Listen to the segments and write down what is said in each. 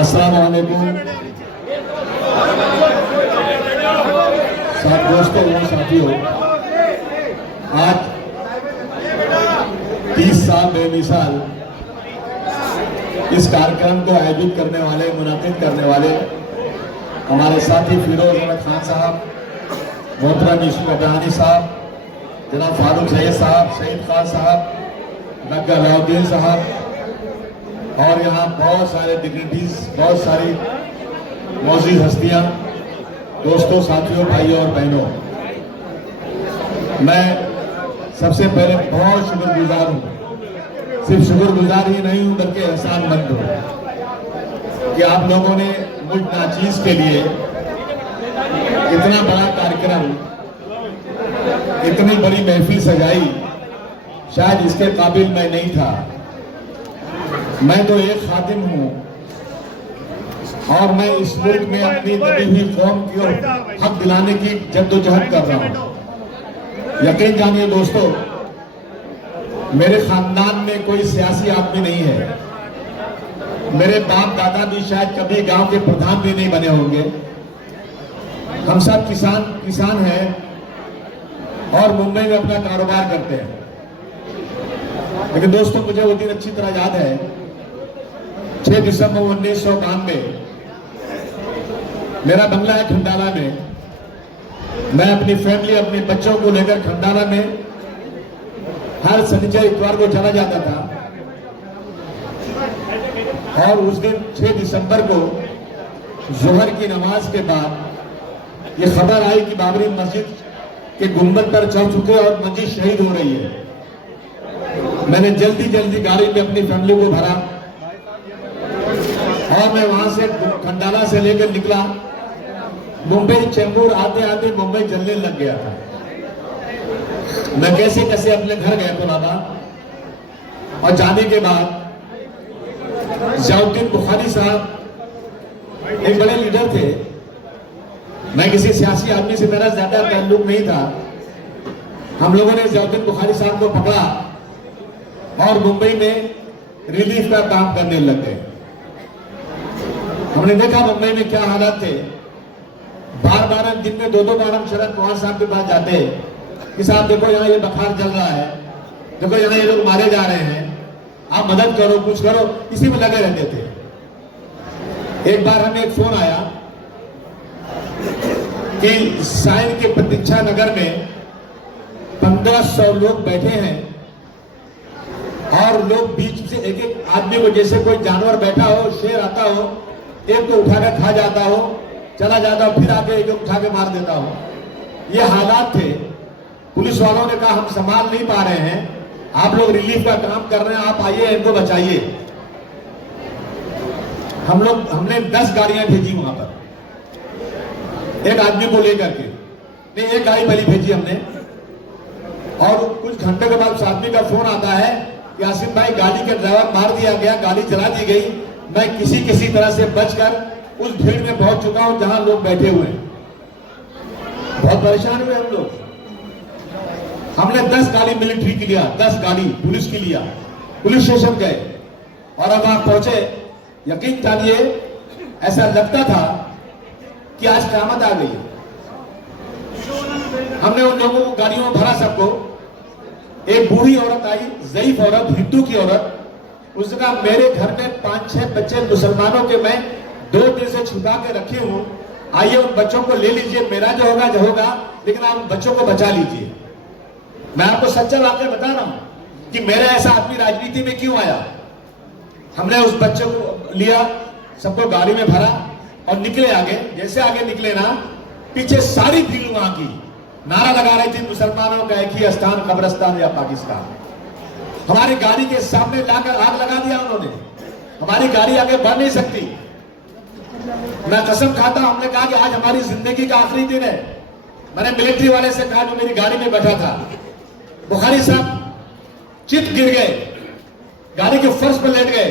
अस्सलामु अलैकुम दोस्तों और साथियों, आज 30 साल बेमिसाल इस कार्यक्रम को आयोजित करने वाले, मुनाकिद करने वाले हमारे साथी फिरोज अहमद खान साहब, मोहतरम यूसुफ अब्राहनी साहब, जनाब फारूक सैयद साहब, शहीद खान साहब, नग्गा अलाउद्दीन साहब और यहाँ बहुत सारे डिग्निटीज, बहुत सारी मौजूद हस्तियाँ, दोस्तों, साथियों, भाइयों और बहनों, मैं सबसे पहले बहुत शुक्रगुजार हूँ। सिर्फ शुक्रगुजार ही नहीं हूँ बल्कि एहसानमंद हूँ कि आप लोगों ने मुझ नाचीज के लिए इतना बड़ा कार्यक्रम, इतनी बड़ी महफिल सजाई। शायद इसके काबिल मैं नहीं था। मैं तो एक खादिम हूँ और मैं इस मुल्क में अपनी दबी हुई कौम की ओर हक दिलाने की जद्दोजहद कर रहा हूँ। यकीन जानिए दोस्तों, मेरे खानदान में कोई सियासी आदमी नहीं है। मेरे बाप दादा भी शायद कभी गांव के प्रधान भी नहीं बने होंगे। हम सब किसान हैं और मुंबई में अपना कारोबार करते हैं। लेकिन दोस्तों, मुझे वो दिन अच्छी तरह याद है, 6 दिसंबर 1992, मेरा बंगला है खंडाला में। मैं अपनी फैमिली, अपने बच्चों को लेकर खंडाला में हर शनिवार इतवार को चला जाता था। और उस दिन 6 दिसंबर को जोहर की नमाज के बाद ये खबर आई कि बाबरी मस्जिद के गुंबद पर चढ़ चुके और मस्जिद शहीद हो रही है। मैंने जल्दी गाड़ी में अपनी फैमिली को भरा और मैं वहां से खंडाला से लेकर निकला। मुंबई चेंबूर आते आते मुंबई जलने लग गया था। मैं कैसे कैसे अपने घर गया कोलाबा और जाने के बाद ज़ियाउद्दीन बुखारी साहब एक बड़े लीडर थे। मैं किसी सियासी आदमी से मेरा ज्यादा ताल्लुक नहीं था। हम लोगों ने ज़ियाउद्दीन बुखारी साहब को पकड़ा और मुंबई में रिलीफ का काम करने लग गए। हमने देखा मुंबई में क्या हालात थे। बार दिन में 2 बार हम शरद पवार साहब के पास जाते कि साहब देखो यहाँ ये बुखार चल रहा है, देखो यहाँ ये लोग मारे जा रहे हैं, आप मदद करो, कुछ करो, इसी में लगे रहते थे। एक बार हमें एक फोन आया कि साइन के प्रतीक्षा नगर में 1500 लोग बैठे हैं और लोग बीच से एक आदमी को, जैसे कोई जानवर बैठा हो, शेर आता हो, एक को उठाकर खा जाता हो, चला जाता हो, फिर आके एक उठा के मार देता हो। ये हालात थे। पुलिस वालों ने कहा हम संभाल नहीं पा रहे हैं, आप लोग रिलीफ का काम कर रहे हैं, आप आइए, इनको बचाइए। हमने 10 गाड़ियां भेजी वहां पर, एक आदमी को लेकर के। नहीं, एक गाड़ी पहले भेजी हमने और कुछ घंटे के बाद उस आदमी का फोन आता है कि आसिफ भाई, गाड़ी के ड्राइवर मार दिया गया, गाड़ी जला दी गई, मैं किसी तरह से बचकर उस भीड़ में पहुंच चुका हूं जहां लोग बैठे हुए हैं। बहुत परेशान हुए हम लोग। हमने 10 गाड़ी मिलिट्री की लिया, 10 गाड़ी पुलिस की लिया, पुलिस स्टेशन गए और अब वहां पहुंचे। यकीन जानिए, ऐसा लगता था कि आज क़यामत आ गई है। हमने उन लोगों को गाड़ियों में भरा सबको। एक बूढ़ी औरत आई, ज़ईफ औरत, हिंदू की औरत। उसने कहा मेरे घर में 5-6 बच्चे मुसलमानों के मैं 2 दिन से छुपा के रखे हूं, आइए उन बच्चों को ले लीजिए, मेरा जो होगा, लेकिन आप बच्चों को बचा लीजिए। मैं आपको सच्चा वाकया बता रहा हूं कि मेरा ऐसा आदमी राजनीति में क्यों आया। हमने उस बच्चे को लिया, सबको गाड़ी में भरा, और निकले आगे। जैसे आगे निकले ना, पीछे सारी भीड़ वहां की नारा लगा रही थी, मुसलमानों का एक ही स्थान कब्रिस्तान या पाकिस्तान। हमारी गाड़ी के सामने लाकर आग लगा दिया उन्होंने। हमारी गाड़ी आगे बढ़ नहीं सकती। मैं कसम खाता हूं, हमने कहा कि आज हमारी जिंदगी का आखिरी दिन है। मैंने मिलिट्री वाले से कहा, जो मेरी गाड़ी में बैठा था, बुखारी साहब चित गिर गए, गाड़ी के फर्श पर लेट गए।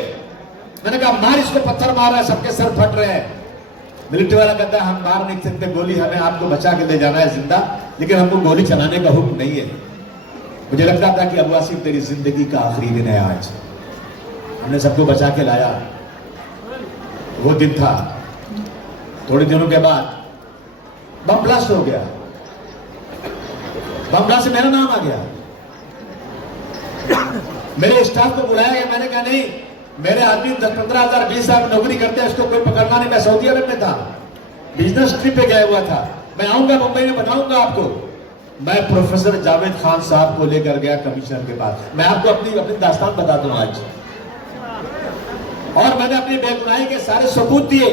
मैंने कहा मार इसको, पत्थर मार रहा है, सबके सर फट रहे हैं। मिलिट्री वाला कहता है हम मार नहीं सकते गोली, हमें आपको बचा के ले जाना है जिंदा, लेकिन हमको गोली चलाने का हुक्म नहीं है। मुझे लगता था कि अबू आसिफ तेरी जिंदगी का आखिरी दिन है आज। हमने सबको बचा के लाया। वो दिन था। थोड़े दिनों के बाद बम ब्लास्ट हो गया। बम ब्लास्ट से मेरा नाम आ गया। मेरे स्टाफ को बुलाया गया। मैंने कहा नहीं, मेरे आदमी 10-15 हजार 20 हजार नौकरी करते हैं, उसको कोई पकड़ना नहीं। मैं सऊदी अरब में था, बिजनेस ट्रिप पे गया हुआ था। मैं आऊंगा मुंबई में, बताऊंगा आपको। मैं प्रोफेसर जावेद खान साहब को लेकर गया कमिश्नर के पास। मैं आपको अपनी दास्तान बता दूं आज। और मैंने अपनी बेगुनाही के सारे सबूत दिए।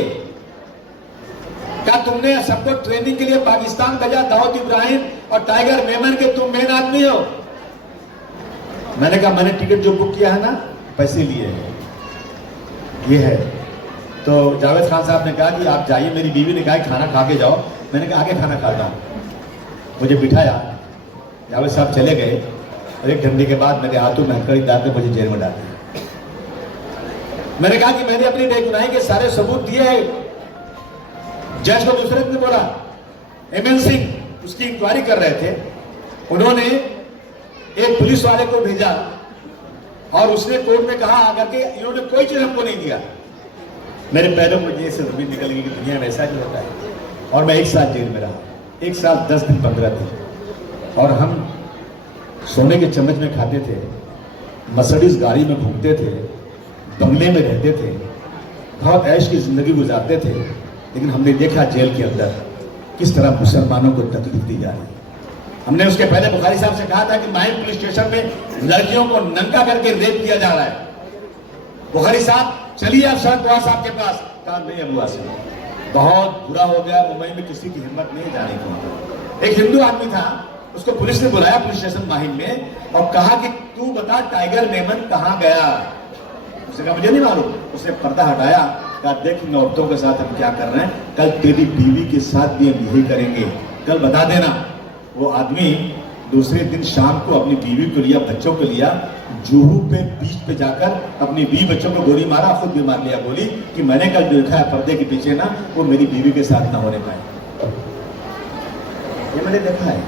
क्या तुमने सबको ट्रेनिंग के लिए पाकिस्तान भेजा, दाऊद इब्राहिम और टाइगर मेमन के तुम मेन आदमी हो? मैंने कहा मैंने टिकट जो बुक किया है ना, पैसे लिए हैं, ये है। तो जावेद खान साहब ने कहा कि आप जाइए। मेरी बीवी ने कहा खाना खा के जाओ। मैंने कहा आगे खाना खाता हूँ। मुझे बिठाया, जावेद साहब चले गए और 1 घंटे के बाद मेरे हाथों में हथकड़ी डाल के मुझे जेल में डाल दिया। मैंने कहा कि मैंने अपनी बेगुनाही के सारे सबूत दिए हैं। जज को दूसरे ने बोला, एमएन सिंह उसकी इंक्वायरी कर रहे थे, उन्होंने एक पुलिस वाले को भेजा और उसने कोर्ट में कहा आकर के इन्होंने कोई चीज हमको नहीं दिया। मेरे पैरों में जैसे जमीन निकल गई कि दुनिया में ऐसा नहीं होता है। और मैं 1 साल जेल में रहा, 1 साल 10 दिन 15 दिन। और हम सोने के चम्मच में खाते थे, मर्सिडीज गाड़ी में घूमते थे, बंगले में रहते थे, बहुत ऐश की जिंदगी गुजारते थे। लेकिन हमने देखा जेल के अंदर किस तरह मुसलमानों को तकलीफ दी जा रही है। हमने उसके पहले बुखारी साहब से कहा था कि माहिम पुलिस स्टेशन में लड़कियों को नंगा करके रेप किया जा रहा है। बुखारी साहब चलिए आप शरद पवार साहब के पास। कहा नहीं अबू आसिफ, बहुत बुरा हो गया, मुंबई में किसी की हिम्मत नहीं जाने की। एक हिंदू आदमी था, उसको पुलिस ने बुलाया पुलिस स्टेशन माहिम में और कहा कि तू बता टाइगर मेमन कहां गया। उसने कहा मुझे नहीं मालूम। उसने पर्दा हटाया, कहा देख इन औरतों के साथ हम क्या कर रहे हैं, कल तेरी बीवी के साथ भी हम यही करेंगे, कल बता देना। वो आदमी दूसरे दिन शाम को अपनी बीवी को लिया, बच्चों को लिया, जुहू पे बीच पे जाकर अपनी बीवी बच्चों को गोली मारा, खुद भी मार लिया गोली कि मैंने कल देखा है पर्दे के पीछे ना, वो मेरी बीवी के साथ ना होने पाए। ये मैंने देखा है।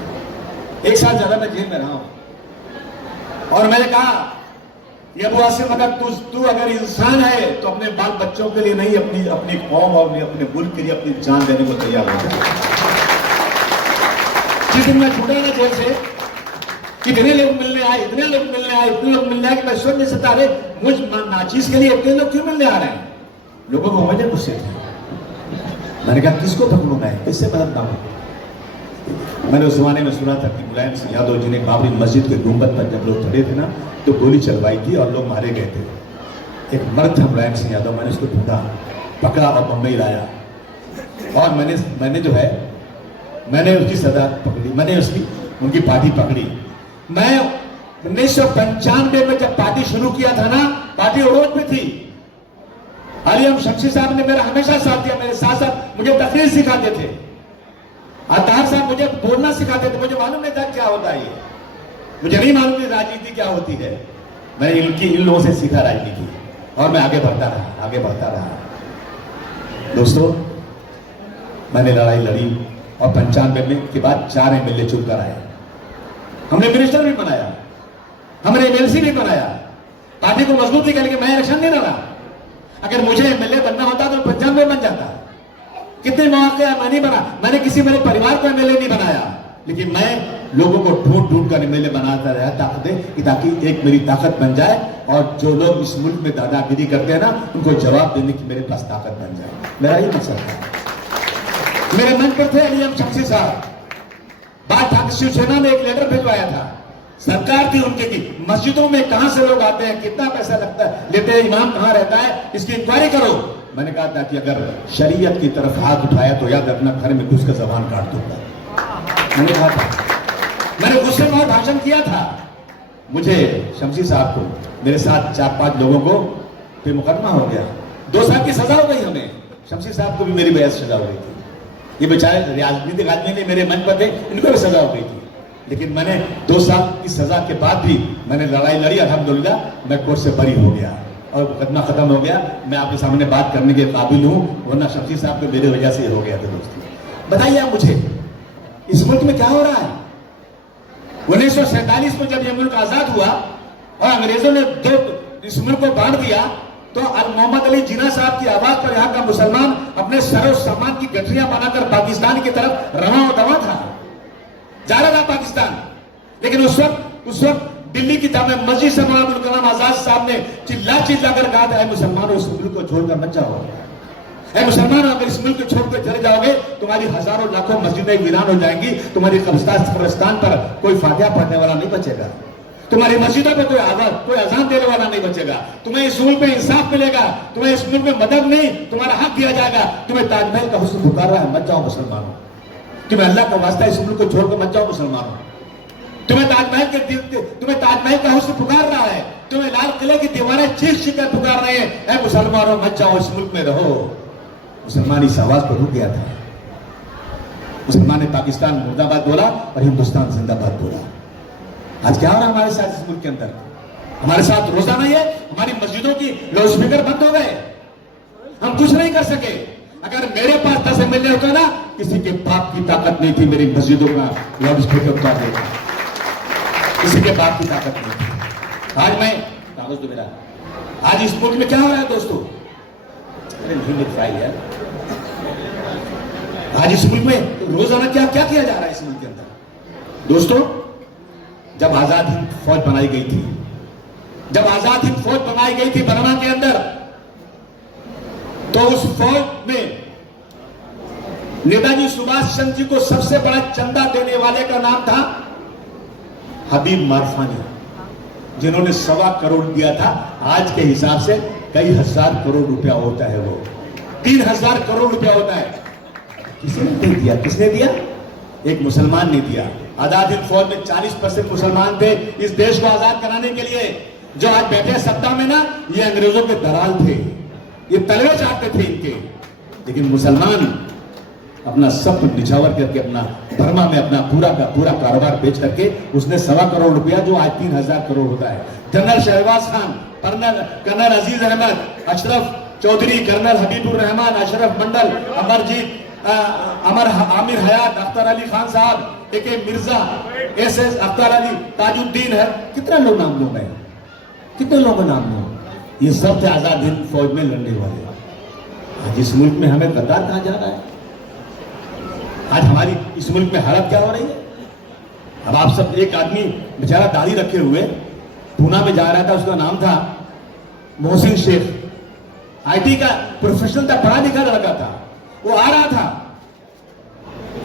1 साल ज्यादा मैं जेल में रहा हूं। और मैंने कहा ये अबू आसिफ, अगर तू अगर इंसान है तो अपने बाल बच्चों के लिए नहीं, अपनी कौम और अपने मुल्क के लिए अपनी जान देने को तैयार हो जाए। जिस दिन मैं छूटा ना जेल से, कितने लोग मिलने आए, इतने लोग मिलने आए, इतने लोग मिलने आए कि मैं सोच नहीं सकता, अरे मुझ नाचीज के लिए इतने लोग क्यों मिलने आ रहे हैं। लोगों को वजह गुस्से थे। मैंने कहा किसको पकड़ूं मैं, किससे मदद मांगूं। मैंने उस जमाने में सुना था कि मुलायम सिंह यादव जी ने बाबरी मस्जिद के गुंबद पर जब लोग खड़े थे ना, तो गोली चलवाई थी और लोग मारे गए थे। एक मर्द था मुलायम सिंह यादव, मैंने उसको ढूंढा, पकड़ा और मुंबई लाया। और मैंने जो है मैंने उसकी सजा पकड़ी, मैंने उनकी पार्टी पकड़ी। मैं 1995 में जब पार्टी शुरू किया था ना, पार्टी औरोज में थी। अलीम शमशी साहब ने मेरा हमेशा साथ दिया, मेरे साथ साथ मुझे तकरीर सिखाते थे। अतार साहब मुझे बोलना सिखाते थे। मुझे मालूम नहीं था क्या होता है, ये मुझे नहीं मालूम थी राजनीति क्या होती है। मैंने इन लोगों से सीखा राजनीति और मैं आगे बढ़ता रहा। दोस्तों, मैंने लड़ाई लड़ी और 95 में के बाद 4 एमएलए चुन कर आए। हमने मिनिस्टर भी बनाया, हमने एमएलसी भी बनाया, पार्टी को मजबूती करने के। मैं इलेक्शन नहीं लड़ा। अगर मुझे एमएलए बनना होता तो पंजाब में बन जाता। कितने मौके मैं नहीं बना। मैंने किसी मेरे परिवार को एमएलए नहीं बनाया, लेकिन मैं लोगों को ढूंढ कर एमएलए बनाता रहा ताकि एक मेरी ताकत बन जाए और जो लोग इस मुल्क में दादागिरी करते हैं ना, उनको जवाब देने की मेरे पास ताकत बन जाए। मेरा ये मकसद था। मेरे मन पर थे अलीम शमशी साहब। बात था कि शिवसेना ने एक लेटर भिजवाया था, सरकार थी उनके की, मस्जिदों में कहां से लोग आते हैं, कितना पैसा लगता है, लेते हैं, इमाम कहां रहता है, इसकी इंक्वायरी करो। मैंने कहा था कि अगर शरीयत की तरफ हाथ उठाया तो याद रखना घर में घुस कर जबान काट दूंगा। मैंने कहा था, मैंने गुस्से में और भाषण किया था। मुझे शमशी साहब को, मेरे साथ 4-5 लोगों को पे मुकदमा हो गया, 2 साल की सजा हो गई हमें। शमशी साहब को भी मेरी वजह से सजा हो गई थी। ये बेचारे राजनीतिक आदमी ने मेरे मन पर थे, इनको भी सजा हो गई थी। लेकिन मैंने 2 साल की सजा के बाद भी मैंने लड़ाई लड़ी, अल्हम्दुलिल्लाह मैं कोर्ट से बरी हो गया और मुकदमा खत्म हो गया। मैं आपके सामने बात करने के काबिल हूं, वरना शमशी साहब को मेरी वजह से हो गया था। दोस्तों बताइए आप मुझे, इस मुल्क में क्या हो रहा है? 1947 में जब यह मुल्क आजाद हुआ और अंग्रेजों ने इस मुल्क को बांट दिया, तो मोहम्मद अली जिन्ना साहब की आवाज पर यहाँ का मुसलमान अपने सरो सामान की गठरियां बनाकर पाकिस्तान की तरफ रवा और दवा था, जा रहा था पाकिस्तान। लेकिन उस वक्त दिल्ली की जामे मस्जिद से मौलाना अब्दुल कलाम आजाद साहब ने चिल्ला कर कहा था, मुसलमानों इस मुल्क को छोड़कर मत जाओ। मुसलमान अगर इस मुल्क को छोड़कर चले जाओगे, तुम्हारी हजारों लाखों मस्जिदें वीरान हो जाएंगी, तुम्हारी कब्रिस्तान पर कोई फातिहा पढ़ने वाला नहीं बचेगा, तुम्हारी मस्जिदों पे कोई अजान देने वाला नहीं बचेगा, तुम्हें इस मुल्क में इंसाफ मिलेगा, तुम्हें इस मुल्क में मदद नहीं, तुम्हारा हक दिया जाएगा। तुम्हें ताजमहल का हुस्न पुकार रहा है, मत जाओ मुसलमानों। तुम्हें अल्लाह का वास्ता इस मुल्क को छोड़कर मत जाओ मुसलमानों। तुम्हें ताजमहल का हुस्न पुकार रहा है, तुम्हें लाल किले की दीवारें चीख कर पुकार रहे हैं, मुसलमानों मत जाओ, इस मुल्क में रहो। मुसलमान इस आवाज पर रुक गया था। मुसलमान ने पाकिस्तान मुर्दाबाद बोला और हिंदुस्तान जिंदाबाद बोला। आज क्या हो रहा है हमारे साथ इस मुल्क के अंदर? हमारे साथ रोजाना ही है, हमारी मस्जिदों की लाउडस्पीकर बंद हो गए, हम कुछ नहीं कर सके। अगर मेरे पास 10 MLA होता ना, किसी के बाप की ताकत नहीं थी मेरी मस्जिदों का लाउडस्पीकर उतार देगा, किसी के बाप की ताकत नहीं थी। आज मैं कागज तो मेरा, आज इस मुल्क में क्या हो रहा है दोस्तों? अरे नहीं लिख पाई यार, आज इस मुल्क में रोजाना क्या क्या किया जा रहा है इस मुल्क के अंदर? दोस्तों, जब आजाद हिंद फौज बनाई गई थी, बर्मा के अंदर, तो उस फौज में नेताजी सुभाष चंद्र जी को सबसे बड़ा चंदा देने वाले का नाम था हबीब मारफानी, जिन्होंने 1.25 करोड़ दिया था। आज के हिसाब से कई हजार करोड़ रुपया होता है, वो 3000 करोड़ रुपया होता है। किसने दिया? एक मुसलमान ने दिया। आजाद हिंद फौज में 40% मुसलमान थे इस देश को आजाद कराने के लिए। जो आज बैठे सत्ता में ना, ये अंग्रेजों के दलाल थे, ये तलवे चाटते थे इनके। लेकिन मुसलमान अपना सब कुछ निछावर करके, अपना बर्मा में अपना पूरा का पूरा कारोबार बेच करके उसने 1.25 करोड़ रुपया, जो आज 3000 करोड़ होता है। जनरल शहबाज खान, कर्नल अजीज अहमद, अशरफ चौधरी, कर्नल हबीबुर रहमान, अशरफ मंडल, अमरजीत, आमिर हयात, अख्तर अली खान साहब, AK मिर्जा, SS अख्तर अली, ताजुद्दीन है, कितना लोग नाम लूं मैं, कितने लोगों का नाम लूं? ये सब थे आजाद हिंद फौज में लड़ने वाले। आज इस मुल्क में हमें गद्दार कहा जा रहा है। आज हमारी इस मुल्क में हालत क्या हो रही है? अब आप सब, एक आदमी बेचारा दाढ़ी रखे हुए पूना में जा रहा था, उसका नाम था मोहसिन शेख, IT का प्रोफेशनल था, पढ़ा लिखा लड़का था। वो आ रहा था,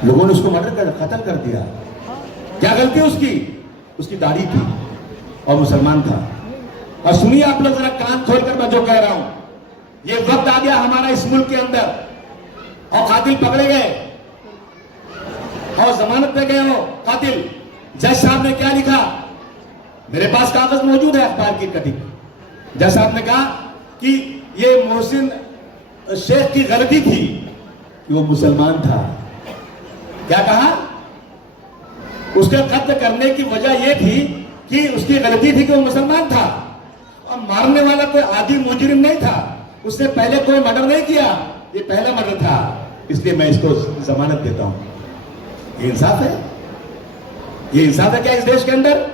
लोगों ने उसको कत्ल कर दिया। क्या गलती उसकी दाढ़ी थी और मुसलमान था। और सुनिए आप लोग जरा कान खोलकर मैं जो कह रहा हूं, ये वक्त आ गया हमारा इस मुल्क के अंदर और कातिल पकड़े गए और जमानत पे गए हो कातिल। जज साहब ने क्या लिखा? मेरे पास कागज मौजूद है, अखबार की कटिंग। जज साहब ने कहा कि ये मोहसिन शेख की गलती थी कि वो मुसलमान था। क्या कहा? उसके कत्ल करने की वजह यह थी कि उसकी गलती थी कि वो मुसलमान था, और मारने वाला कोई आदि मुजरिम नहीं था, उसने पहले कोई मर्डर नहीं किया, ये पहला मर्डर था, इसलिए मैं इसको जमानत देता हूं। ये इंसाफ है? ये इंसाफ है क्या इस देश के अंदर?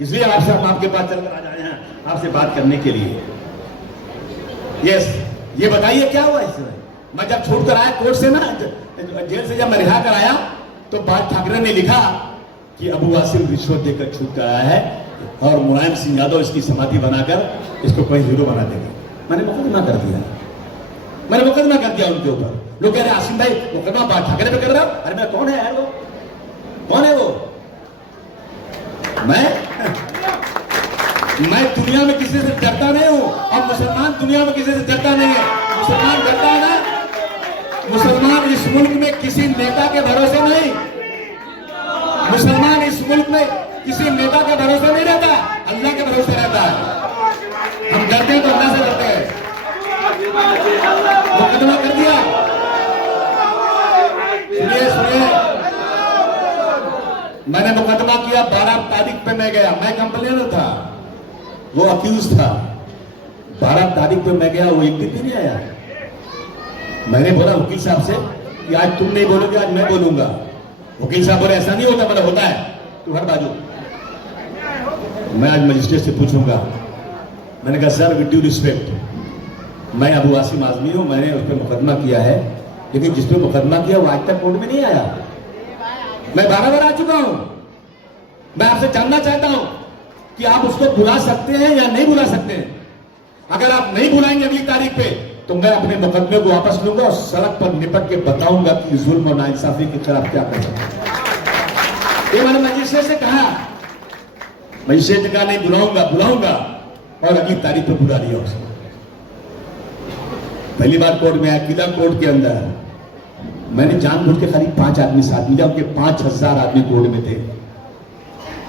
इसलिए आपसे हम आपके पास चलकर आ जाए हैं, आपसे बात करने के लिए। यस, ये बताइए क्या हुआ इसमें? मैं जब छूट कर आया कोर्ट से ना, जेल से जब मैं रिहा कर आया, तो बाल ठाकरे ने लिखा कि अबू वासिम रिश्वत देकर छूट कर आया है और मुलायम सिंह यादव इसकी समाधि बनाकर इसको कोई हीरो बना देगा। मैंने मुकदमा कर दिया उनके ऊपर। लोग कह रहे आसिम भाई मुकदमा बाल ठाकरे पे कर रहा हूं। अरे मैं कौन है यार वो? कौन है वो? मैं दुनिया में किसी से डरता नहीं हूं और मुसलमान दुनिया में किसी से डरता नहीं है। मुसलमान डरता है ना, मुसलमान इस मुल्क में किसी नेता के भरोसे नहीं, मुसलमान इस मुल्क में किसी नेता के भरोसे नहीं रहता, अल्लाह के भरोसे रहता है। हम डरते हैं तो अल्लाह से डरते हैं। मुकदमा कर दिया। सुनिए सुनिए, मैंने मुकदमा किया 12 तारीख पे मैं गया, मैं कंप्लेनर था, वो अक्यूज था। 12 तारीख पे मैं गया, वो एक दिन भी नहीं आया। मैंने बोला वकील साहब से कि आज तुम नहीं बोलोगे, आज मैं बोलूंगा। वकील साहब बोले ऐसा नहीं होता, मतलब होता है, तू हर बाजू। मैं आज मजिस्ट्रेट से पूछूंगा। मैंने कहा सर विद ड्यू रिस्पेक्ट, मैं अबू आसिम आजमी हूं, मैंने उस पर मुकदमा किया है, लेकिन जिस पे मुकदमा किया वो आज तक कोर्ट में नहीं आया। मैं 12 बार आ चुका हूं। मैं आपसे जानना चाहता हूं कि आप उसको बुला सकते हैं या नहीं बुला सकते हैं। अगर आप नहीं बुलाएंगे अगली तारीख पे तो मैं अपने मुकदमे को वापस लूंगा और सड़क पर निपट के बताऊंगा कि जुल्म और नाइंसाफी के खिलाफ क्या कर सकते हैं। ये मैंने मजिस्ट्रेट से कहा, मजिस्ट्रेट ने कहा नहीं बुलाऊंगा बुलाऊंगा, और अगली तारीख पे बुला लिया उसको। पहली बार कोर्ट में आया, किला कोर्ट के अंदर मैंने जानबूझ के खाली 5 आदमी साथ मिला, उनके 5000 आदमी कोर्ट में थे।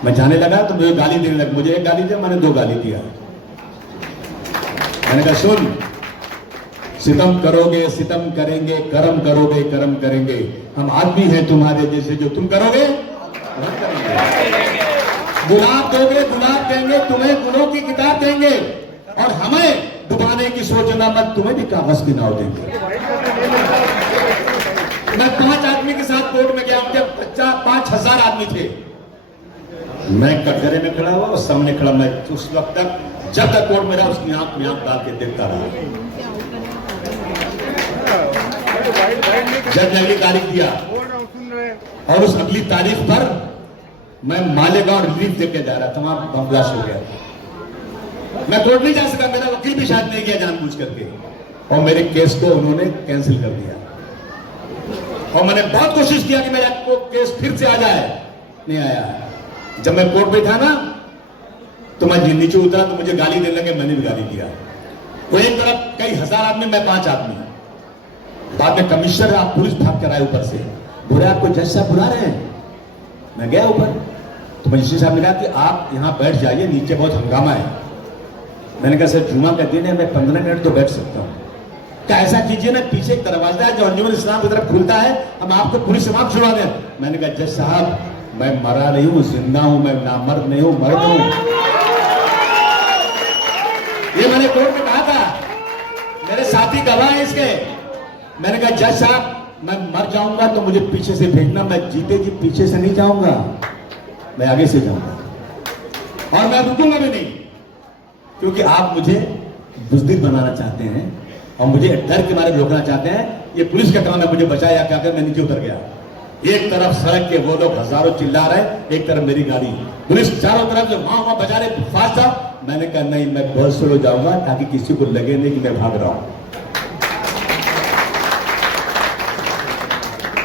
मैं जाने लगा तो मुझे गाली देने लगा, मुझे एक गाली दिया, मैंने 2 गाली दिया। मैंने कहा सुन, सितम करोगे सितम करेंगे, करम करोगे करम करेंगे, हम आदमी हैं तुम्हारे जैसे, जो तुम करोगे हम करेंगे। गुलाब दोगे गुलाब देंगे, तुम्हें गुलों की किताब देंगे, और हमें डुबाने की सोचना मत, तुम्हें भी कागज की नाव देंगे। मैं 5 आदमी के साथ कोर्ट में गया, उनके 5000 आदमी थे। मैं कटघरे में खड़ा हुआ और सामने खड़ा, मैं उस वक्त तक जब तक कोर्ट में रहा उसकी आंख में आंख डाल के देखता रहा। जज ने अगली तारीख दिया और उस अगली तारीख पर मैं मालेगांव रिलीफ देके जा रहा था, वहां बम ब्लास्ट हो गया। मैं कोर्ट नहीं जा सका, मेरा वकील भी शायद नहीं गया जानबूझ करके, और मेरे केस को उन्होंने कैंसिल कर दिया। और मैंने बहुत कोशिश किया कि मेरा केस फिर से आ जाए, नहीं आया। जब मैं कोर्ट में था ना तो मैं नीचे उतरा तो मुझे गाली देने लगे, मैंने भी गाली दिया। वो एक तरफ कई हजार आदमी, मैं 5 आदमी। बाद में कमिश्नर आप पुलिस भाग कर आए ऊपर से, बोले आपको जज साहब बुला रहे हैं। मैं गया ऊपर तो मजिस्ट्रेट साहब ने कहा कि आप यहां बैठ जाइए, नीचे बहुत हंगामा है। मैंने कहा सर जुमा का दिन है, मैं 15 मिनट तो बैठ सकता हूं। क्या ऐसा कीजिए ना, पीछे एक दरवाजा है जो अंजुमन इस्लाम की तरफ खुलता है, हम आपको पुलिस से माफ छुड़वा दें। मैंने कहा जज साहब मैं मरा नहीं हूं, जिंदा हूं, मैं नामर्द नहीं हूं, मर्द हूं। ये मैंने कोर्ट में कहा था, मेरे साथी गवाह हैं इसके। मैंने कहा जज साहब मैं मर जाऊंगा तो मुझे पीछे से भेजना, मैं जीते जी पीछे से नहीं जाऊंगा, मैं आगे से जाऊंगा, और मैं रुकूंगा भी नहीं, क्योंकि आप मुझे बुज़दिल बनाना चाहते हैं और मुझे डर के बारे में रोकना चाहते हैं। ये पुलिस का काम है, मुझे बचाया क्या कर, मैं नीचे उतर गया। एक तरफ सड़क के वो लोग हजारों चिल्ला रहे, एक तरफ मेरी गाड़ी, पुलिस चारों तरफ से वहां बजा रहे, फास्ट था। मैंने कहा नहीं, मैं बहुत स्लो जाऊंगा ताकि किसी को लगे नहीं कि मैं भाग रहा हूं।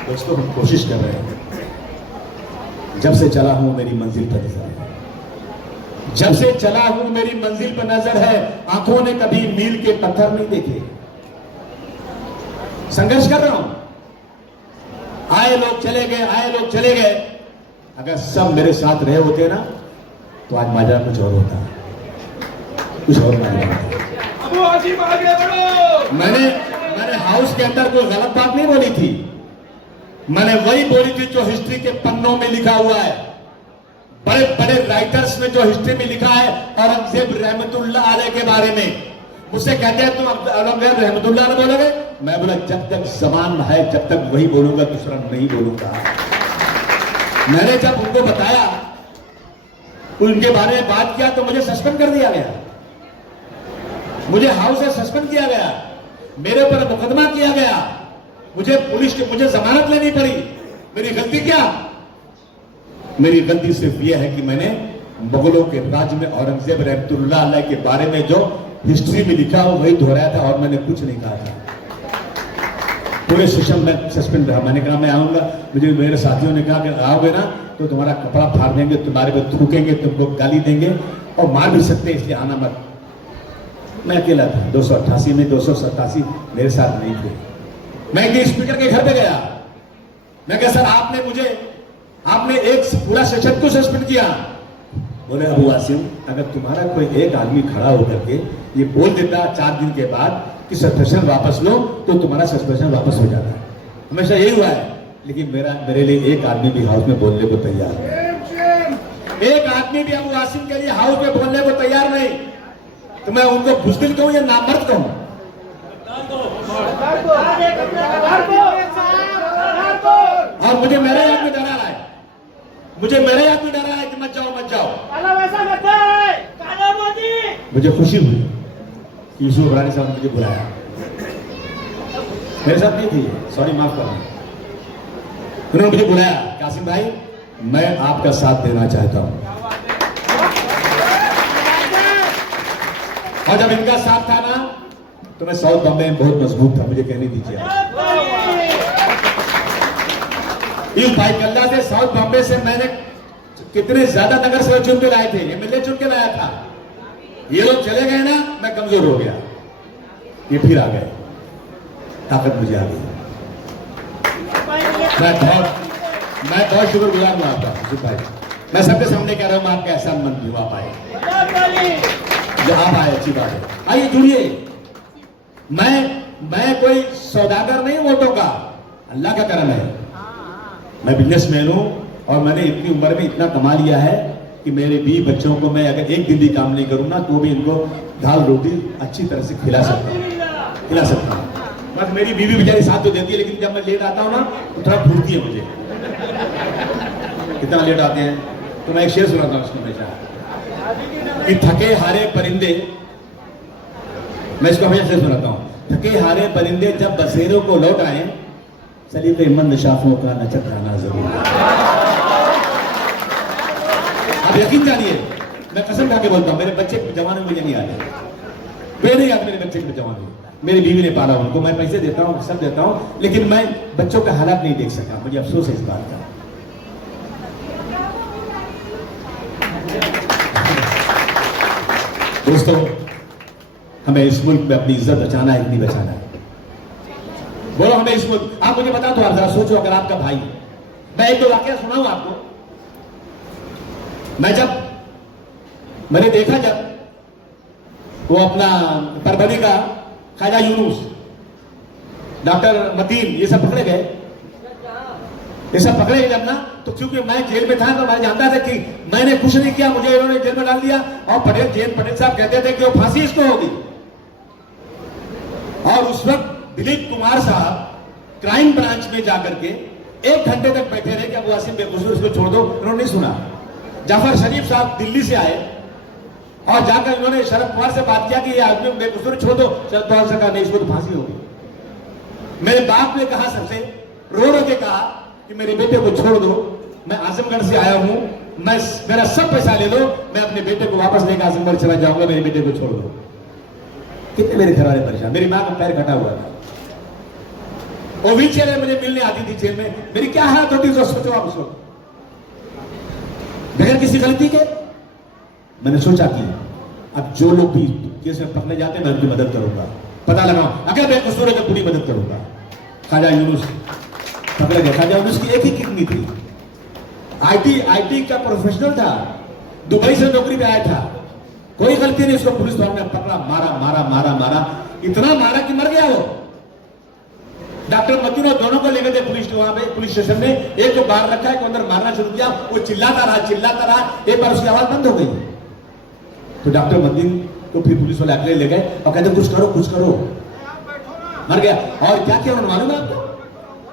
दोस्तों हम कोशिश कर रहे हैं। जब से चला हूं मेरी मंजिल पर नजर है, जब से चला हूं मेरी मंजिल पर नजर है, आंखों ने कभी मील के पत्थर नहीं देखे। संघर्ष कर रहा हूं, आए लोग चले गए, आए लोग चले गए। अगर सब मेरे साथ रहे होते ना तो आज माजरा कुछ और होता, कुछ और माजरा होता। मैंने हाउस के अंदर कोई गलत बात नहीं बोली थी, मैंने वही बोली थी जो हिस्ट्री के पन्नों में लिखा हुआ है। बड़े बड़े राइटर्स ने जो हिस्ट्री में लिखा है औरंगजेब रहमतुल्लाह अलैह के बारे में, मुझसे कहते हैं तुम औरंगजेब रहमतुल्लाह अलैह बोलोगे, मैं बोला जब तक जबान है जब तक वही बोलूंगा, दूसरा नहीं बोलूंगा। मैंने जब उनको बताया, उनके बारे में बात किया तो मुझे सस्पेंड कर दिया गया, मुझे हाउस से सस्पेंड किया गया, मेरे ऊपर मुकदमा किया गया, मुझे जमानत लेनी पड़ी। मेरी गलती क्या? मेरी गलती सिर्फ यह है कि मैंने मुगलों के राज में औरंगजेब रहमतुल्लाह अलैह के बारे में जो हिस्ट्री में लिखा हो वही दोहराया था, और मैंने कुछ नहीं कहा था। पूरे सिस्टम में सस्पेंड रहा। मैंने कहा मैं आऊंगा, मुझे मेरे साथियों ने कहा कि आओगे ना तो तुम्हारा कपड़ा फाड़ देंगे, तुम्हारे पे थूकेंगे, तुमको गाली देंगे और मार भी सकते हैं, इसलिए आना मत। मैं अकेला था 288 में, 287 मेरे साथ नहीं थे। मैं एक स्पीकर के घर पे गया, मैं कहा सर आपने एक पूरा सेशन क्यों सस्पेंड किया? बोले अबू वासिम, अगर तुम्हारा कोई एक आदमी खड़ा होकर के ये बोल देता 4 दिन के बाद कि सस्पेंशन वापस लो, तो तुम्हारा सस्पेंशन वापस हो जाता है। हमेशा यही हुआ है, लेकिन मेरे लिए एक आदमी भी हाउस में बोलने को तैयार नहीं। एक आदमी भी अबू वासिम के लिए हाउस में बोलने को तैयार नहीं, तो मैं उनको बुज़दिल कहूं या नामर्द कहूं? और मुझे मेरे आदमी डरा रहा है, कि मत जाओ। मुझे खुशी हुई कि यूसुफ इब्रानी साहब ने मुझे बुलाया, मेरे साथ नहीं थी, सॉरी माफ करना। उन्होंने मुझे बुलाया, कासिम भाई मैं आपका साथ देना चाहता हूं। और जब इनका साथ था ना, तो मैं साउथ बॉम्बे में बहुत मजबूत था, मुझे कहने दीजिए। इस भाई कल्ला से साउथ बॉम्बे से मैंने कितने ज्यादा नगर सेवक चुन के लाए थे, एमएलए चुन के लाया था। ये लोग चले गए ना, मैं कमजोर हो गया, ये फिर आ गए, ताकत मुझे आ गई। मैं बहुत शुक्रगुजार हूं आपका यूसुफ भाई। मैं सबके सामने कह रहा हूं, मैं आपका एहसान मंद हूं, आप आए, जो आप आए अच्छी बात है, आइए जुड़िए। मैं कोई सौदागर नहीं वोटों का, अल्लाह का करम है। मैं बिजनेसमैन हूं और मैंने इतनी उम्र में इतना कमा लिया है कि मेरे 20 बच्चों को मैं अगर एक दिन भी काम नहीं करूं ना, तो भी इनको दाल रोटी अच्छी तरह से खिला सकता हूं। बस मेरी बीवी बेचारी साथ तो देती है, लेकिन जब मैं लेट आता हूं ना, तो थोड़ा फूटती है मुझे, कितना लेट आते हैं। तो मैं एक शेर सुनाता हूं उसको हमेशा, कि थके हारे परिंदे, मैं इसको हमेशा शेर सुनाता हूं, थके हारे परिंदे जब बसेरों को लौट आए, सलीबे मंद शाखों का नचकाना जरूर। आप यकीन जानिए, मैं कसम खा के बोलता हूं, मेरे बच्चे के जमाने में मुझे नहीं आते, वे नहीं आते मेरे बच्चे के जमाने में। मेरी बीवी ने पाला उनको, मैं पैसे देता हूं, सब देता हूं, लेकिन मैं बच्चों का हालात नहीं देख सका, मुझे अफसोस है इस बात का। दोस्तों, हमें इस मुल्क में अपनी इज्जत बचाना है कि नहीं बचाना है? बोलो हमें इस मुल्क, आप मुझे बता दो, आप जरा सोचो, अगर आपका भाई, मैं एक दो वाकया सुनाऊं आपको। मैंने देखा जब वो अपना परभनी का ख्वाजा यूनुस, डॉक्टर मतीन, ये सब पकड़े गए, जब ना, तो क्योंकि मैं जेल में था तो मैं जानता था कि मैंने कुछ नहीं किया, मुझे इन्होंने जेल में डाल दिया। और पटेल साहब कहते थे कि वो फांसी इसको होगी। और उस वक्त दिलीप कुमार साहब क्राइम ब्रांच में जाकर के 1 घंटे तक बैठे रहे कि अबू वासिम बेकसूर, इसको छोड़ दो। इन्होंने नहीं सुना। जाफर शरीफ साहब दिल्ली से आए और जाकर इन्होंने शरद पवार से बात किया कि ये आदमी बेकसूर, छोड़ दो। शरद पवार से कहा नहीं, इसको तो फांसी होगी। मेरे बाप ने कहा, सबसे रो के कहा कि मेरे बेटे को छोड़ दो, मैं आजमगढ़ से आया हूं, मेरा सब पैसा ले लो, मैं अपने बेटे को वापस लेकर आजमगढ़ चला जाऊंगा, मेरे बेटे को छोड़ दो। कितने मेरे घर वाले परेशान, मेरी मां का पैर कटा हुआ था, वो व्हील चेयर में मुझे मिलने आती थी जेल में, मेरी क्या हालत होती है सोचो आप उसको, बगैर किसी गलती के। मैंने सोचा कि अब जो लोग भी केस में पकड़े जाते हैं, मैं उनकी मदद करूंगा, पता लगाऊं, अगर बेकसूर है तो पूरी मदद करूंगा। ख्वाजा यूनुस पकड़े गए। ख्वाजा यूनुस की एक ही किडनी थी, आईटी का प्रोफेशनल था, दुबई से नौकरी पे आया था, कोई गलती नहीं। उसको पुलिस वालों ने पकड़ा, मारा, इतना मारा कि मर गया वो। डॉक्टर मतीन और दोनों को लेकर गए पुलिस स्टेशन में, एक को बाहर रखा है, को अंदर मारना शुरू किया, वो चिल्लाता रहा। एक बार उसकी आवाज बंद हो गई, तो डॉक्टर मतीन को फिर पुलिस वाले अकेले ले गए और कहते कुछ करो, मर गया। और क्या किया उन्होंने मालूम है आपको?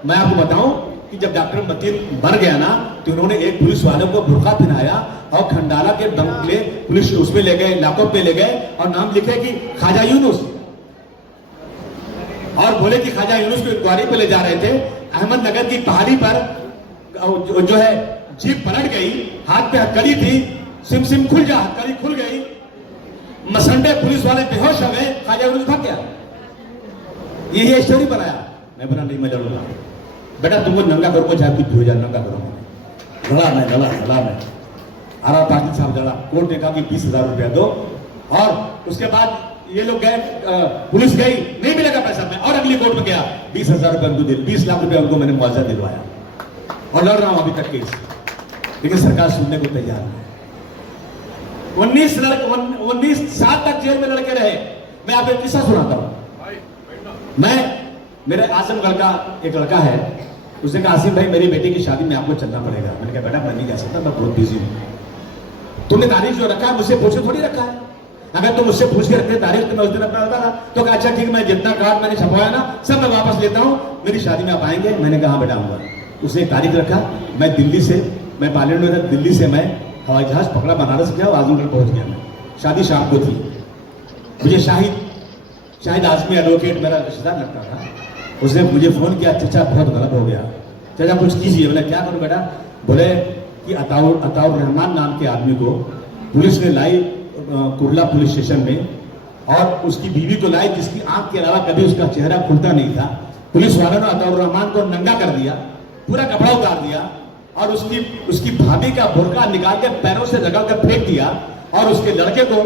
मैं आपको बताऊं कि जब डॉक्टर मतीन मर गया ना, तो उन्होंने एक पुलिस वाले को बुर्का पहनाया और खंडाला के बंगले पुलिस उसमें ले गए, लॉकअप में ले गए और नाम लिखे कि ख्वाजा यूनुस, और बोले कि ख्वाजा यूनुस को इंक्वायरी पे ले जा रहे थे। अहमदनगर की पहाड़ी पर जो है जीप पलट गई, हाथ पे हथकड़ी थी, सिम हथकड़ी खुल गई, मसंडे पुलिस वाले बेहोश हो गए, ख्वाजा यूनुस भाग गया। ये स्टोरी बनाया। मैं बोला नहीं, मैं लड़ूंगा बेटा, तुमको नंगा करूंगा, चाहे कुछ भी हो जाए, नंगा करूंगा। लड़ा मैं आरा पाटिल साहब लड़ा, कोर्ट ने कहा कि 20,000 रुपया दो। और उसके बाद ये लोग गए, पुलिस गई, नहीं मिलेगा पैसा। मैं और अगली कोर्ट में गया, 20,000 रुपए उनको 20 लाख रुपए उनको मैंने मुआवजा दिलवाया और लड़ रहा हूं अभी तक केस, लेकिन सरकार सुनने को तैयार नहीं। 19 साल तक जेल में लड़के रहे। मैं आपको एक किस्सा सुनाता हूं। मैं मेरे आजमगढ़ का एक लड़का है, उसने कहा आसिम भाई मेरी बेटी की शादी में आपको चलना पड़ेगा। मैंने कहा बेटा मैं नहीं जा सकता, मैं बहुत बिजी हूं। तुमने तारीख जो रखा है मुझसे पूछ के थोड़ी रखा है, अगर तुम मुझसे पूछ के रखते तारीख तो मैं उस दिन अपना होता था। तो कहा अच्छा ठीक, मैं जितना कार्ड मैंने छपवाया ना सब मैं वापस लेता हूं, मेरी शादी में आप आएंगे। मैंने कहा बेटा आऊंगा। उसने तारीख रखा, मैं दिल्ली से, मैं पार्लियामेंट में था, दिल्ली से मैं हवाई जहाज पकड़ा, बनारस गया, आजमगढ़ पहुंच गया। मैं शादी शाम को थी। मुझे शाहिद आजमी एडवोकेट मेरा रिश्तेदार लगता था, उसने मुझे फोन किया, चाचा बहुत गलत हो गया, चाचा कुछ कीजिए। बोले क्या करूं बेटा? बोले कि अताउर रहमान नाम के आदमी को पुलिस ने लाई कुर्ला पुलिस स्टेशन में, और उसकी बीवी को लाई जिसकी आंख के अलावा कभी उसका चेहरा खुलता नहीं था। पुलिस वालों ने अताउर रहमान को नंगा कर दिया, पूरा कपड़ा उतार दिया, और उसकी भाभी का बुर्का निकाल के पैरों से रगड़ कर फेंक दिया, और उसके लड़के को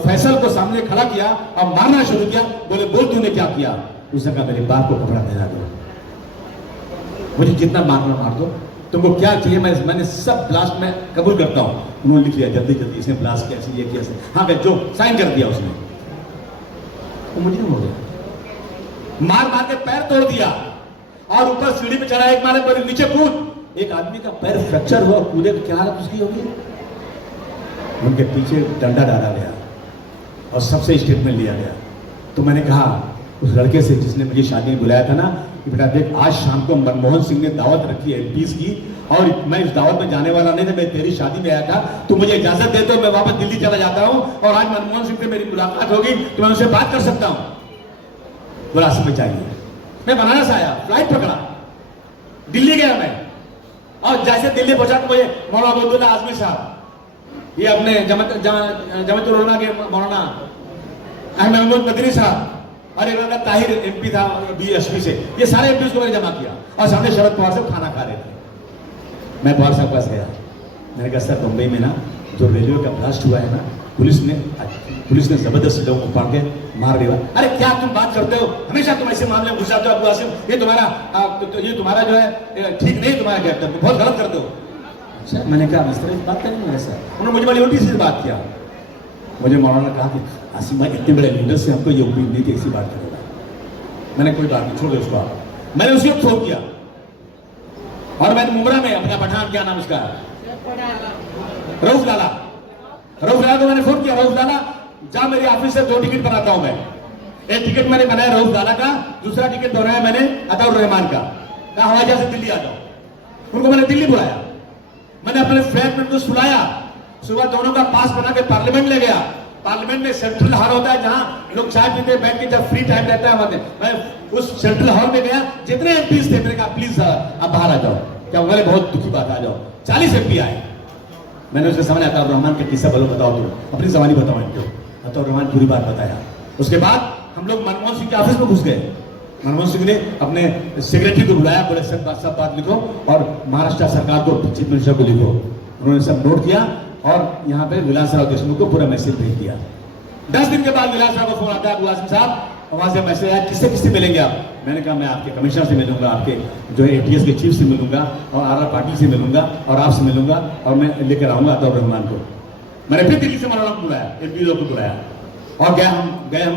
फैसल को सामने खड़ा किया और मारना शुरू किया। बोले बोल तूने क्या किया? उसने कहा मेरे बाप को कपड़ा पहना दो, मुझे जितना मारना मार दो, तुमको क्या चाहिए मैंने सब ब्लास्ट में कबूल करता हूं। उन्होंने लिख लिया जल्दी जल्दी, इसने ब्लास्ट किया, ये किया, हाँ भाई जो साइन कर दिया उसने, तो मुझे हो गया। मार मार के पैर तोड़ दिया, और ऊपर सीढ़ी पे चढ़ा, एक मारे पर नीचे कूद। एक आदमी का पैर फ्रैक्चर हुआ, कूदे तो क्या हालत उसकी होगी। उनके पीछे डंडा डाला गया और सबसे स्टेटमेंट लिया गया। तो मैंने कहा उस लड़के से जिसने मुझे शादी में बुलाया था ना कि बेटा देख, आज शाम को मनमोहन सिंह ने दावत रखी है एमपीज की, और मैं इस दावत में जाने वाला नहीं था, मैं तेरी शादी में आया था, तू मुझे इजाजत दे तो मैं वापस दिल्ली चला जाता हूं, और आज मनमोहन सिंह से मेरी मुलाकात होगी तो मैं उनसे बात कर सकता हूं। बोला में चाहिए। मैं बनारस आया, फ्लाइट पकड़ा, दिल्ली गया मैं, और जैसे दिल्ली पहुंचा तो मुझे मौलाना अब्दुल्ला आजमी साहब, ये अपने जमातुल उलमा के मौलाना अहमद मदनी साहब, और एक ताहिर एमपी था बीएसपी से, ये सारे एमपी को मैंने जमा किया, और सामने शरद पवार साहब खाना खा रहे थे। मैं पवार साहब पास गया, मैंने कहा सर मुंबई में ना जो रेलवे का ब्लास्ट हुआ है ना, पुलिस ने जबरदस्त लोगों को पकड़ के मार दिया। अरे क्या तुम बात करते हो, हमेशा तुम ऐसे मामले में घुस जाते हो अबू आसिम, ये तुम्हारा जो है ठीक नहीं, तुम्हारा क्या बहुत गलत करते हो। अच्छा, मैंने कहा इस तरह बात करेंगे मेरे साथ? उन्होंने मुझे बड़ी उल्टी से बात किया। मुझे मौलाना ने कहा कि आसिम भाई इतने बड़े लीडर से हमको ये उम्मीद नहीं थी ऐसी बात करेगा। मैंने कोई बात नहीं, छोड़ दे उसको। मैंने उसी वक्त फोन किया, और मैंने मुमरा में अपना पठान, क्या नाम उसका, रऊफ लाला को मैंने फोन किया, रऊफ लाला जा मेरी ऑफिस से 2 टिकट बनाता हूं मैं। एक टिकट मैंने बनाया रऊफ लाला का, दूसरा टिकट बनाया मैंने अताउर रहमान का। कहा हवाई जहाज से दिल्ली आ जाओ। उनको मैंने दिल्ली बुलाया, मैंने अपने फ्लैट में उनको सुलाया, सुबह दोनों का पास बना के पार्लियामेंट ले गया। पार्लियामेंट में सेंट्रल हॉल होता है जहां लोग चाय पीते बैठ के, जब फ्री टाइम रहता है वहां मैं उस सेंट्रल हॉल में गया। जितने एमपीज थे मैंने कहा प्लीज आप बाहर आ जाओ, क्या बोले बहुत दुखी बात, आ जाओ। 40 एमपी आए। मैंने उसके सामने अताउर रहमान का किस्सा बोलो, बताओ तुम अपनी जबानी बताओ इनको। अताउर रहमान पूरी बात बताया। उसके बाद हम लोग मनमोहन सिंह के ऑफिस में घुस गए। मनमोहन सिंह ने अपने सेक्रेटरी को बुलाया, बोले सब बात लिखो और महाराष्ट्र सरकार को, चीफ मिनिस्टर को लिखो। उन्होंने सब नोट किया और यहाँ पे विलासराव देशमुख को पूरा मैसेज भेज दिया। 10 दिन के बाद विलासराव को फोन आता है, अबू आसिम साहब वहां से मैसेज आया, किससे मिलेंगे आप? मैंने कहा मैं आपके कमिश्नर से मिलूंगा, आपके जो एटीएस के चीफ से मिलूंगा, और आर पाटिल से मिलूंगा, और आपसे मिलूंगा, और मैं लेकर आऊंगा अताउर रहमान को। मैंने फिर दिल्ली से मौलाना को बुलाया, एमपी को बुलाया, और गए हम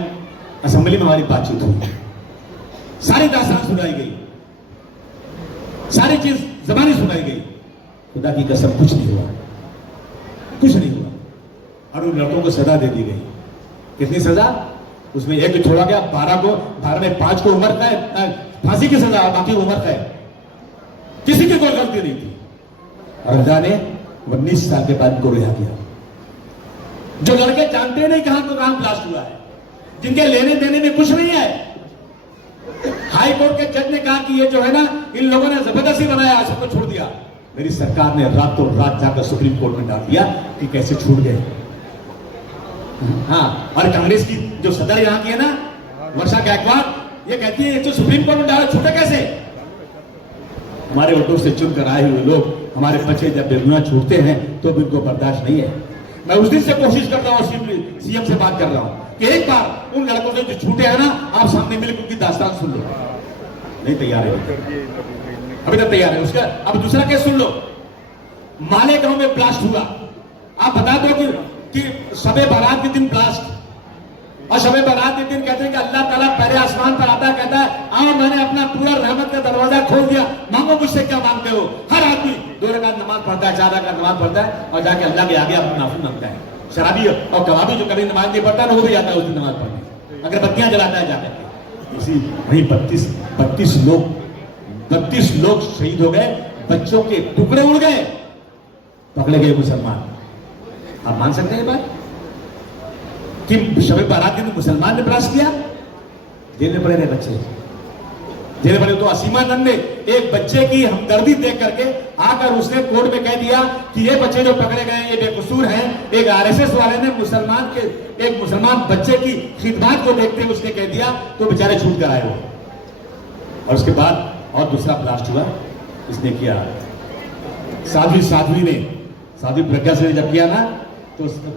असेंबली में हमारी बातचीत हुई। सारी दास्तान सुनाई गई, सारी चीज जबानी सुनाई गई। खुदा की कसम कुछ नहीं हुआ। और उन लड़कों को सजा दे दी गई। कितनी सजा? उसमें एक छोड़ा गया, 12 में 5 को उम्र कैद, फांसी की सजा, बाकी उम्र कैद। किसी की कोई गलती नहीं थी। और अल्लाह ने 19 साल के बाद इनको रिहा किया। जो लड़के जानते नहीं कहां ब्लास्ट हुआ है, जिनके लेने देने में कुछ नहीं है। हाई कोर्ट के जज ने कहा कि ये जो है ना, इन लोगों ने जबरदस्ती बनाया, सबको छोड़ दिया। मेरी सरकार ने रातों रात जाकर सुप्रीम कोर्ट में डाल दिया कि कैसे छूट गए। हाँ, और कांग्रेस की जो सदर यहाँ की है ना, वर्षा गायकवाड़, ये कहती है तो सुप्रीम कोर्ट में डाला, छूटे कैसे? हमारे वोटों से चुनकर आए हुए लोग, हमारे बच्चे जब बेगुनाह छूटते हैं तो भी उनको बर्दाश्त नहीं है। मैं उस दिन से कोशिश कर रहा हूँ, सीएम से बात कर रहा हूँ, कि एक बार उन लड़कों से जो छूटे हैं ना, आप सामने मिलकर उनकी दास्तान सुन लो। नहीं तैयार है, अभी तक तैयार है उसका। अब दूसरा केस सुन लो। मालेगांव में ब्लास्ट हुआ। आप बता दो कि शबे बारात के दिन ब्लास्ट, और शबे बारात के दिन कहते हैं कि अल्लाह ताला पहले आसमान पर आता है, कहता है आओ मैंने अपना पूरा रहमत का दरवाजा खोल दिया, मांगो मुझसे क्या मांगते हो। हर आदमी 2 रकात नमाज पढ़ता है, 4 रकात नमाज पढ़ता है और जाके अल्लाह के आगे अपनी माफी मांगता है। शराबी और कबाबी जो कभी नमाज नहीं पढ़ता ना, वो भी जाता है उस दिन नमाज पढ़ने, अगरबत्तियां जलाता है जाकर। इसी वही 32 लोग शहीद हो गए, बच्चों के टुकड़े उड़ गए, पकड़े गए मुसलमान। आप मान सकते हैं ये बात कि शबे बारात के दिन मुसलमान ने ब्लास्ट किया? जेल में पड़े रहे बच्चे, जेल में पड़े। तो असीमानंद ने एक बच्चे की हमदर्दी देख करके आकर उसने कोर्ट में कह दिया कि ये बच्चे जो पकड़े गए ये बेकसूर हैं। एक आरएसएस वाले ने एक मुसलमान बच्चे की खिदमत को देखते हुए उसने कह दिया, तो बेचारे छूट कर आए हो। और उसके बाद और दूसरा ब्लास्ट हुआ, इसने किया साध्वी प्रज्ञा से जब किया ना,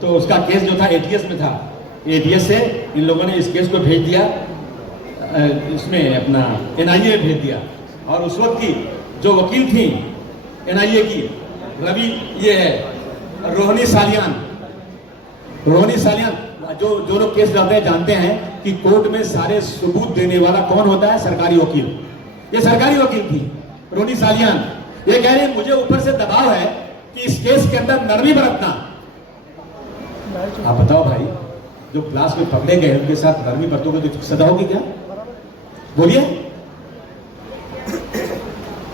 तो उसका केस जो था एटीएस में था। एटीएस से इन लोगों ने इस केस को भेज दिया, इसमें अपना एनआईए भेज दिया। और उस वक्त की जो वकील थी एनआईए की, रवि ये है रोहिणी सालियान, जो लोग केस लड़ते हैं जानते हैं कि कोर्ट में सारे सबूत देने वाला कौन होता है? सरकारी वकील। ये सरकारी वकील थी रोहिणी सालियान। ये कह रहे मुझे ऊपर से दबाव है कि इस केस के अंदर नरमी बरतना। आप बताओ भाई, जो क्लास में पकड़े गए उनके साथ नरमी बरतोगे तो सजा होगी क्या? बोलिए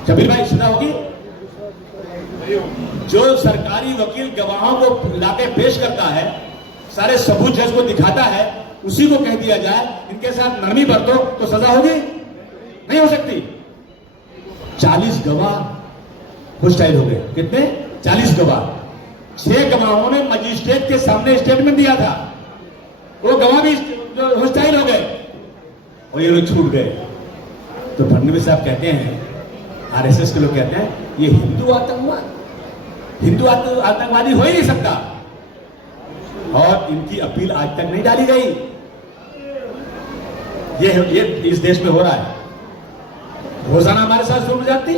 शबीर भाई, सजा होगी? जो सरकारी वकील गवाहों को लाके पेश करता है, सारे सबूत जज को दिखाता है, उसी को कह दिया जाए इनके साथ नरमी बरतो तो सजा होगी? नहीं हो सकती। 40 गवाह होस्टाइल हो गए। कितने? 40 गवाह। 6 गवाहों ने मजिस्ट्रेट के सामने स्टेटमेंट दिया था, वो गवाह भी होस्टाइल हो गए और ये लोग छूट गए। तो फडणवीस साहब कहते हैं, आरएसएस के लोग कहते हैं ये हिंदू आतंकवादी हो ही नहीं सकता, और इनकी अपील आज तक नहीं डाली गई। ये इस देश में हो रहा है, रोजाना हमारे साथ शुरू हो जाती।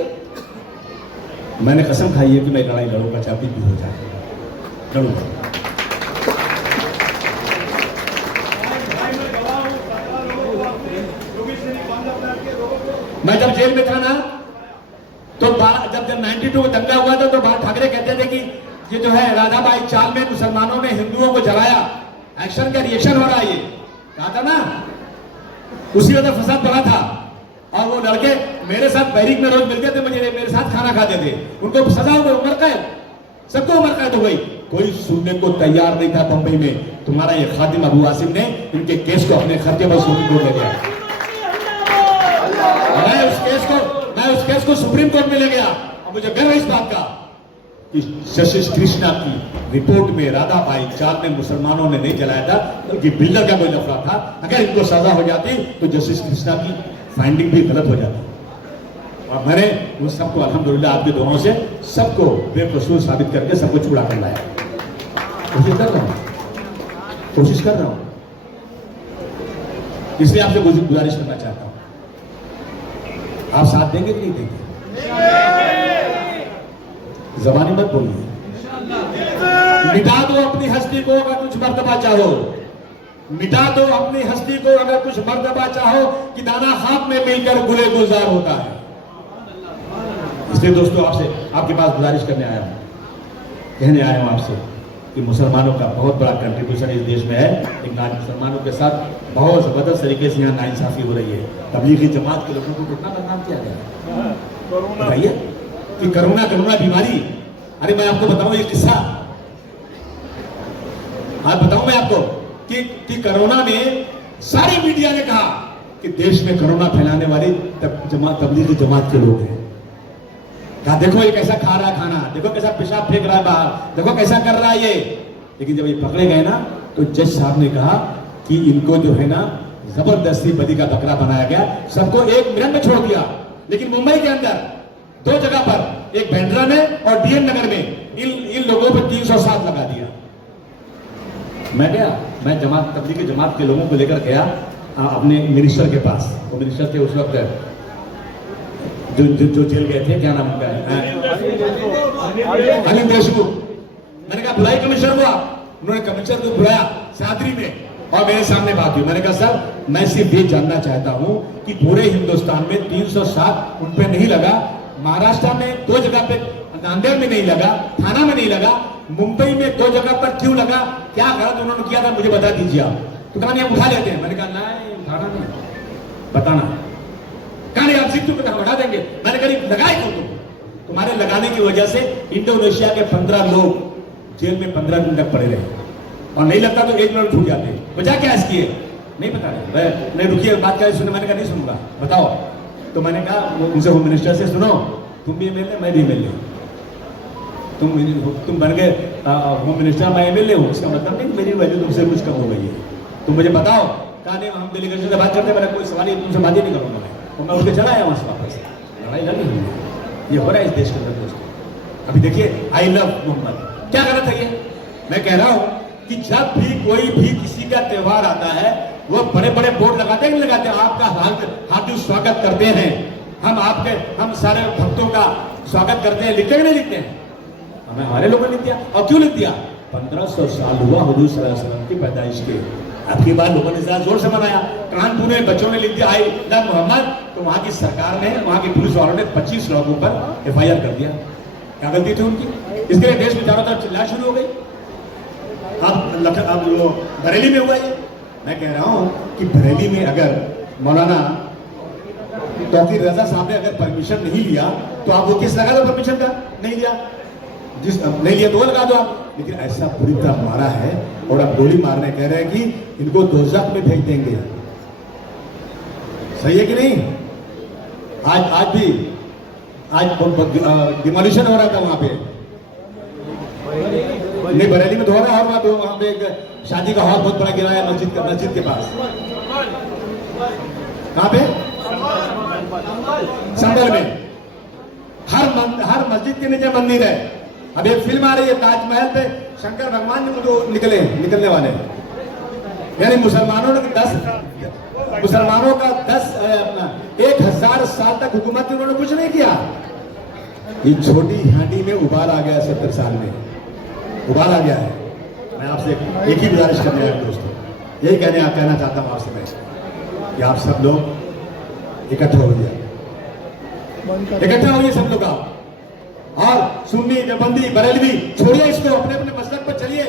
मैंने कसम खाई है कि मैं लड़ाई लड़ूंगा, चाहे भी हो जाए लड़ूंगा। मैं जब जेल में था ना, तो जब 92 में दंगा हुआ था, तो बाल ठाकरे कहते थे कि ये जो है राधाबाई चाल में मुसलमानों ने हिंदुओं को जलाया, एक्शन का रिएक्शन हो रहा है। ये कहा था ना, उसी वजह फसाद बढ़ा था। और वो लड़के मेरे साथ बैरिक में रोज मिलते थे, मुझे मेरे साथ खाना खाते थे, उनको सजा हो गई, उम्र कैद, सबको उम्र कैद हो गई। कोई सुनने को तैयार नहीं था बंबई में। तुम्हारा ये खादिम अबू आसिम ने इनके केस को अपने खर्चे पर सुप्रीम कोर्ट ले गया। मैं उस केस को सुप्रीम कोर्ट में ले गया, और मुझे गर्व है इस बात का कि जस्टिस कृष्णा की रिपोर्ट में राधाबाई चाल में मुसलमानों ने नहीं जलाया था, बल्कि बिल्डर का कोई लफड़ा था। अगर इनको सजा हो जाती तो जस्टिस कृष्णा की फाइंडिंग भी गलत हो जाती। और मैंने उन सबको अल्हम्दुलिल्लाह आपके दुआओं से सबको बेकसूर साबित करके सबको छुड़ा कर लाया। कोशिश कर रहा हूं। इसलिए आपसे गुजारिश करना चाहता हूं, आप साथ देंगे कि नहीं देंगे? ज़बानी मत बोलिए। मिटा दो अपनी हस्ती को अगर कुछ मर्तबा चाहो, मिटा दो अपनी हस्ती को अगर कुछ मर्तबा चाहो, कि दाना खाक में मिलकर गुले गुलजार होता है। इसलिए दोस्तों आपके पास गुजारिश करने आया हूं, कहने आया हूं आपसे कि मुसलमानों का बहुत बड़ा कंट्रीब्यूशन इस देश में है, लेकिन आज मुसलमानों के साथ बहुत जबरदस्त तरीके से यहाँ नाइंसाफी हो रही है। तबलीगी जमात के लोगों को कितना बदनाम किया गया, बताइए कि कोरोना बीमारी। अरे मैं आपको बताऊं ये किस्सा, आज बताऊं मैं आपको कि कोरोना में सारी मीडिया ने कहा कि देश में कोरोना फैलाने वाली तबलीगी जमात के लोग हैं। कहा देखो ये कैसा खा रहा है खाना, देखो कैसा पेशाब फेंक रहा है बाहर, देखो कैसा कर रहा है ये। लेकिन जब ये पकड़े गए ना, तो जज साहब ने कहा कि इनको जो है ना जबरदस्ती बलि का बकरा बनाया गया, सबको 1 मिनट में छोड़ दिया। लेकिन मुंबई के अंदर 2 जगह पर, एक बैंड्रा में और डीएन नगर में, इन लोगों पर 307 लगा दिया। मैं गया मैं जमात तबलीगी जमात के लोगों को लेकर गया अपने मिनिस्टर के पास। वो मिनिस्टर थे उस वक्त जो जेल गए थे, क्या नाम उनका है, अनिल देशमुख। मैंने कहा बुलाई कमिश्नर को आप। उन्होंने कमिश्नर को बुलाया सादरी में और मेरे सामने बात हुई। मैंने कहा सर मैं सिर्फ ये जानना चाहता हूं कि पूरे हिंदुस्तान में 307 उन पे नहीं लगा, महाराष्ट्र में 2 जगह पे, नांदेड़ में नहीं लगा, थाना में नहीं लगा, मुंबई में 2 जगह पर क्यों लगा, क्या गलत उन्होंने किया था मुझे बता दीजिए आप। तो कहा नहीं हम उठा लेते हैं। मैंने कहा नहीं उठाना नहीं, बताना। कहा नहीं आप सिद्धू को हटा देंगे। मैंने कहा लगाए क्यों तुम? तुम्हारे लगाने की वजह से इंडोनेशिया के 15 लोग जेल में 15 दिन तक पड़े रहे और नहीं लगता तो 1 मिनट छूट जाते। वजह क्या इसकी है नहीं पता नहीं रुकिए बात क्या सुने। मैंने कहा नहीं सुनूंगा, बताओ। तो मैंने कहा उनसे होम मिनिस्टर से, सुनो तुम भी एमएलए मैं भी एमएलए, तुम बन गए होम मिनिस्टर, मैं एमएलए हूँ, इसका मतलब नहीं मेरी वैल्यू तुमसे कुछ कम हो गई है, तुम मुझे बताओ। कहा नहीं हम डेलीगेशन से बात करते, मैंने कोई सवाल तुमसे बात ही नहीं करूँगा मैं। और मैं उठ के चला आया वहाँ से वापस। लड़ाई लड़ी हुई ये हो रहा है इस देश के अंदर दोस्तों। अभी देखिए आई लव मोहम्मद, क्या गलत है ये? मैं कह रहा हूँ कि जब भी कोई भी किसी का त्योहार आता है वो बड़े बड़े बोर्ड लगाते हैं नहीं लगाते, आपका हार्दिक स्वागत करते हैं, हम सारे भक्तों का स्वागत करते हैं, लिखते हैं नहीं लिखते हैं? हमें हमारे लोगों ने लिख दिया। और क्यों लिख दिया? 1500 साल हुआ हुजूर सल्लल्लाहु अलैहि वसल्लम की पैदाइश के। आपकी बात लोगों ने जरा जोर से मनाया। कानपुर में बच्चों ने लिख दिया आई लव मोहम्मद, तो वहां की सरकार ने, वहां की पुलिस वालों ने 25 लोगों पर FIR कर दिया। क्या गलती थी उनकी? इसके लिए देश में चारों तरफ चिल्ला शुरू हो गई। अब वो बरेली में हुआ ये। मैं कह रहा हूं कि बरेली में अगर मौलाना तौकीर रजा साहब ने अगर परमिशन नहीं लिया तो आप वो केस लगा दो, परमिशन का नहीं लिया, नहीं लिया तो वो लगा दो आप। लेकिन ऐसा बुरी तरह मारा है और अब गोली मारने कह रहे हैं कि इनको दोज़ख में भेज देंगे। सही है कि नहीं? आज डिमोलिशन हो रहा था वहां पे, नहीं बरेली में धो रहा है, और वहां पे एक शादी का हॉल बहुत बड़ा गिरा है मस्जिद के पास। कहां पे? संभल में। हर मस्जिद के नीचे मंदिर है। अब एक फिल्म आ रही है ताजमहल पे शंकर भगवान निकलने वाले, यानी मुसलमानों का 1000 साल तक हुकूमत उन्होंने कुछ नहीं किया। ये छोटी हांडी में उबाल आ गया, 70 साल में उबाल आ गया है। मैं आपसे एक ही गुजारिश करने आया दोस्तों, यही कहना चाहता हूं आपसे मैं कि आप सब लोग इकट्ठा होइए सब लोग आप। और सुन्नी देवबंदी बरेलवी छोड़िए इसको, अपने अपने मसलक पर चलिए।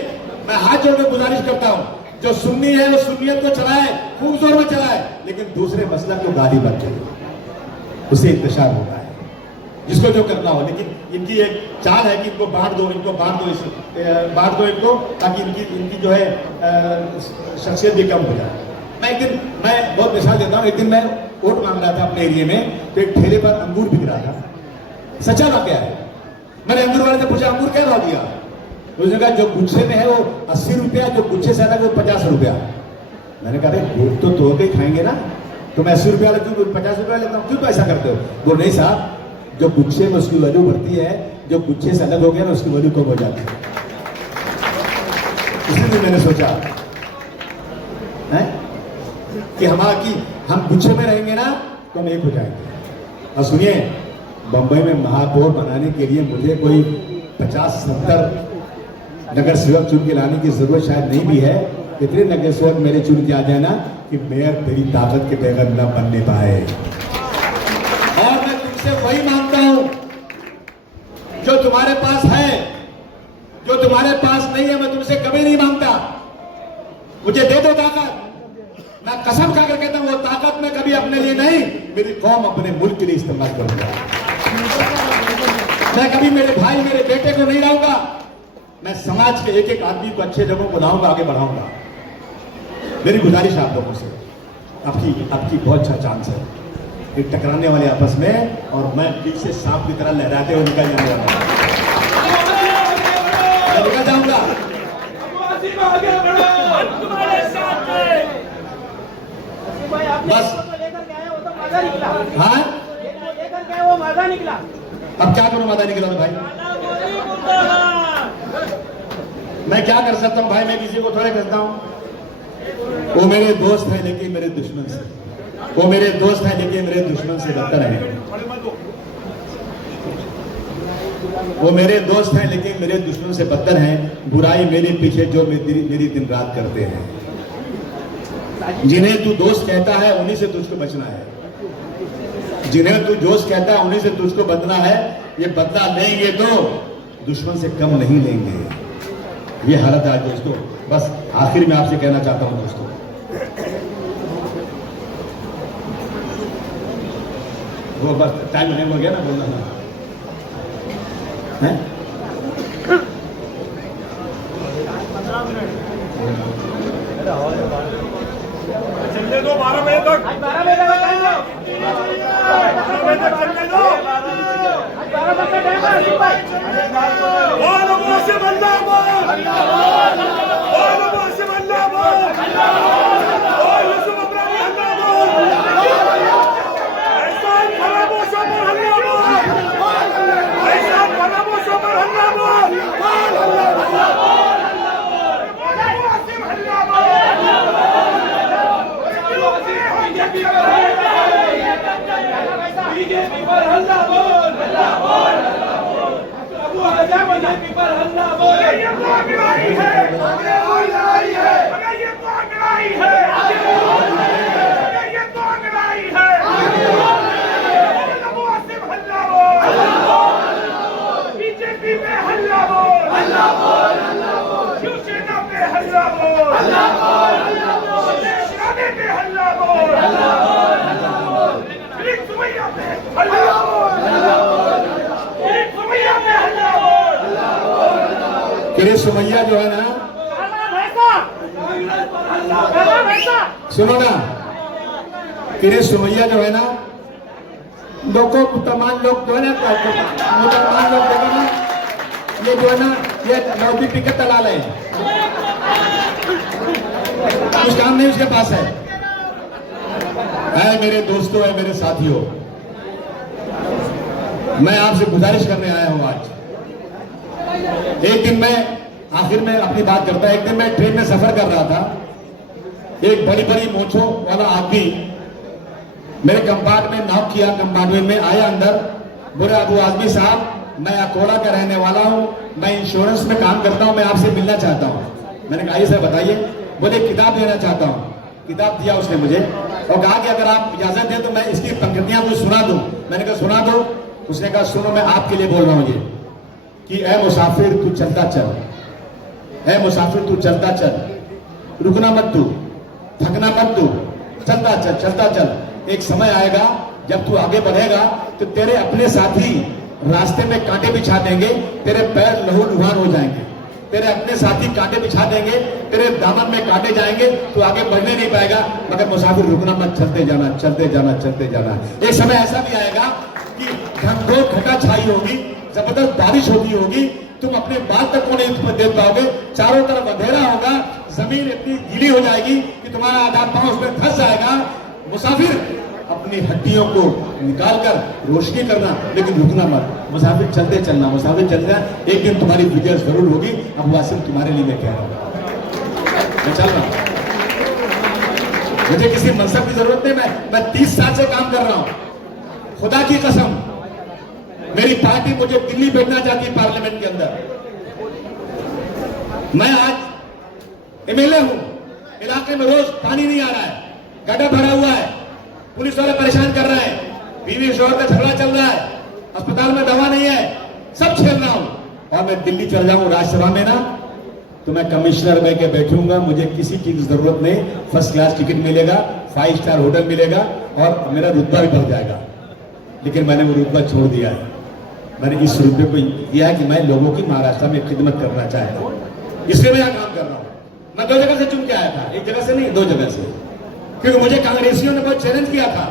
मैं हाथ जोड़कर गुजारिश करता हूं जो सुन्नी है वो सुन्नियत को चलाए, खूब जोर में चलाए, लेकिन दूसरे मसलक को गाली मत करिए, उससे इंतशार होता है जिसको जो करना हो। लेकिन इनकी एक चाल है कि इनको बांट दो इनको, ताकि इनकी जो है शख्सियत भी कम हो जाए। मैं बहुत मिसाल देता हूँ। एक दिन मैं वोट मांग रहा था अपने एरिया में, तो एक ठेले पर अंगूर बिक रहा था, सच्चा वाकया है। मैंने अंगूर वाले से पूछा अंगूर क्या भाव दिया? उसने कहा जो गुच्छे में है वो 80 रुपया, जो गुच्छे से अलग वो 50 रुपया। मैंने कहा वोट तो तोड़ के खाएंगे ना, तो मैं 80 रुपया लेता हूँ 50 रुपया लेता हूँ, क्यों ऐसा करते हो? वो नहीं साहब, जो गुच्छे में उसकी वैल्यू बढ़ती है, जो गुच्छे से अलग हो गया ना उसकी वैल्यू कम हो जाती है। इसलिए मैंने सोचा है कि हम गुच्छे में रहेंगे ना तो हम एक हो जाएंगे। और सुनिए, बंबई में महापौर बनाने के लिए मुझे कोई 50-70 नगर सेवक चुन के लाने की जरूरत शायद नहीं भी है। इतने नगर सेवक मेरे चुन के आ जाए ना कि मेयर तेरी ताकत के बगैर न बनने पाए। और मैं तुमसे वही मांगता हूं जो तुम्हारे पास है, जो तुम्हारे पास नहीं है मैं तुमसे कभी नहीं मांगता। मुझे दे दो ताकत, मैं कसम खाकर कहता हूं वो ताकत मैं कभी अपने लिए नहीं, मेरी कौम अपने मुल्क के लिए इस्तेमाल करूंगा। मैं कभी मेरे भाई मेरे बेटे को नहीं लाऊंगा, मैं समाज के एक एक आदमी को अच्छे जगहों को लाऊंगा, आगे बढ़ाऊंगा। मेरी गुजारिश आप लोगों से, आपकी बहुत अच्छा चांस है कि टकराने वाले आपस में, और मैं बीच से सांप की तरह लहराते हुए निकल जाने वाला हूं, मैं निकल जाऊंगा। बस हाँ, वो मादा निकला। अब क्या करूं? मादा निकला भाई, मैं क्या कर सकता हूं भाई? मैं किसी को थोड़े करता हूं। वो मेरे दोस्त हैं लेकिन मेरे दुश्मन से, वो मेरे दोस्त हैं लेकिन मेरे दुश्मन से बदतर हैं। वो मेरे दोस्त हैं लेकिन मेरे दुश्मन से बदतर हैं। बुराई मेरे पीछे जो मेरी दिन रात करते हैं। जिन्हें तू दोस्त कहता है उन्हीं से तुझको बचना है, जिन्हें तू दोस्त कहता है उन्हीं से तुझको बचना है। ये बदला लेंगे तो दुश्मन से कम नहीं लेंगे। ये हालत है दोस्तों। बस आखिर में आपसे कहना चाहता हूं दोस्तों, वो बस टाइम नहीं हो गया ना बोलना है। चलने दो 12 बजे तक, 12 बजे तक टाइम दो। 12 बजे तक चलने दो। 12 बजे का टाइम है आसिफ भाई। बोल मुआसिम अल्लाह बोल मुआसिम अल्लाह बोल यूसुफ अब्राहम अल्लाह बोल एहसान फरामोशों पर अल्लाह बोल एहसान फरामोशों पर अल्लाह बोल मुआसिम अल्लाह बीजेपी पर हल्ला बोल अबू हज़ाम बीजेपी पर हल्ला बोल। ये कौन लाई है? ये कौन लाई है? ये कौन लाई है? अबू आसिम हल्ला बोल बीजेपी पे हल्ला बोल शिवसेना पे हल्ला बोल देशराने पे हल्ला बोल सुमैया पे हल्ला बोल सुमैया पे हल्ला बोल। सुमैया जो है ना, सुनो ना, सुमैया जो है ना, लोगों तमाम लोग जो है ना, मुसलमान लोग जो है ना, ये जो है ना, ये लौटी पिकट तला रहे हैं। कुछ काम नहीं उसके पास है मेरे दोस्तों, है मेरे साथियों, मैं आपसे गुजारिश करने आया हूं आज। एक दिन मैं आखिर में अपनी बात करता, एक दिन मैं ट्रेन में सफर कर रहा था। एक बड़ी बड़ी मूंछों वाला आदमी मेरे कंपार्टमेंट में नॉक किया, कंपार्टमेंट में आया अंदर। बोले अबू आदमी साहब, मैं अकोला का रहने वाला हूं, मैं इंश्योरेंस में काम करता हूं, मैं आपसे मिलना चाहता हूं। मैंने कहा सर बताइए। बोले किताब लेना चाहता हूं। किताब दिया उसने मुझे और कहा कि अगर आप इजाजत दें तो मैं इसकी पंक्तियां मुझे सुना दूं। मैंने कहा सुना दो। उसने कहा सुनो, मैं आपके लिए बोल रहा हूं ये कि ए मुसाफिर तू चलता चल, ए मुसाफिर तू चलता चल, रुकना मत तू, थकना मत तू, चलता चल चलता चल। एक समय आएगा जब तू आगे बढ़ेगा तो तेरे अपने साथी रास्ते में कांटे बिछा देंगे, तेरे पैर लहूलुहान हो जाएंगे, तेरे अपने साथी कांटे बिछा देंगे, तेरे दामन में काटे जाएंगे, तू आगे बढ़ने नहीं पाएगा। मगर मुसाफिर रुकना मत, चलते जाना चलते जाना चलते जाना। एक समय ऐसा भी आएगा कि घनघोर घटा छाई होगी, जबरदस्त बारिश होती होगी, तुम अपने बाल तक को नहीं देख पाओगे, चारों तरफ अंधेरा होगा, जमीन इतनी गीली हो जाएगी कि तुम्हारा आधा पांव उसमें धंस जाएगा। मुसाफिर अपनी हड्डियों को निकालकर रोशनी करना, लेकिन रुकना मत, मुसाफिर चलते चलना, मुसाफिर चलना। एक दिन तुम्हारी विजय जरूर होगी। अबू आसिम तुम्हारे लिए मैं कह रहा हूं, मैं चल रहा हूं, मुझे किसी मनसब की जरूरत नहीं। मैं 30 साल से काम कर रहा हूं, खुदा की कसम। मेरी पार्टी मुझे दिल्ली भेजना चाहती है पार्लियामेंट के अंदर। मैं आज एमएलए हूं, इलाके में रोज पानी नहीं आ रहा है, गड्ढा भरा हुआ है, पुलिस वाले परेशान कर रहे हैं, बीवी शोहर का झगड़ा चल रहा है, अस्पताल में दवा नहीं है, सब झेल रहा हूं। और मैं दिल्ली चल जाऊं राज्यसभा में ना, तो मैं कमिश्नर बन के बैठूंगा, मुझे किसी चीज की जरूरत नहीं, फर्स्ट क्लास टिकट मिलेगा, 5 स्टार होटल मिलेगा और मेरा रुतबा भी बढ़ जाएगा। लेकिन मैंने वो रुतबा छोड़ दिया है। मैंने इस रुतबे को दिया है कि मैं लोगों की महाराष्ट्र में खिदमत करना चाहता हूं, इसलिए मैं यहां काम कर रहा हूं। मैं 2 जगह से चुन के आया था, एक जगह से नहीं, 2 जगह से, क्योंकि मुझे कांग्रेसियों ने बहुत चैलेंज किया था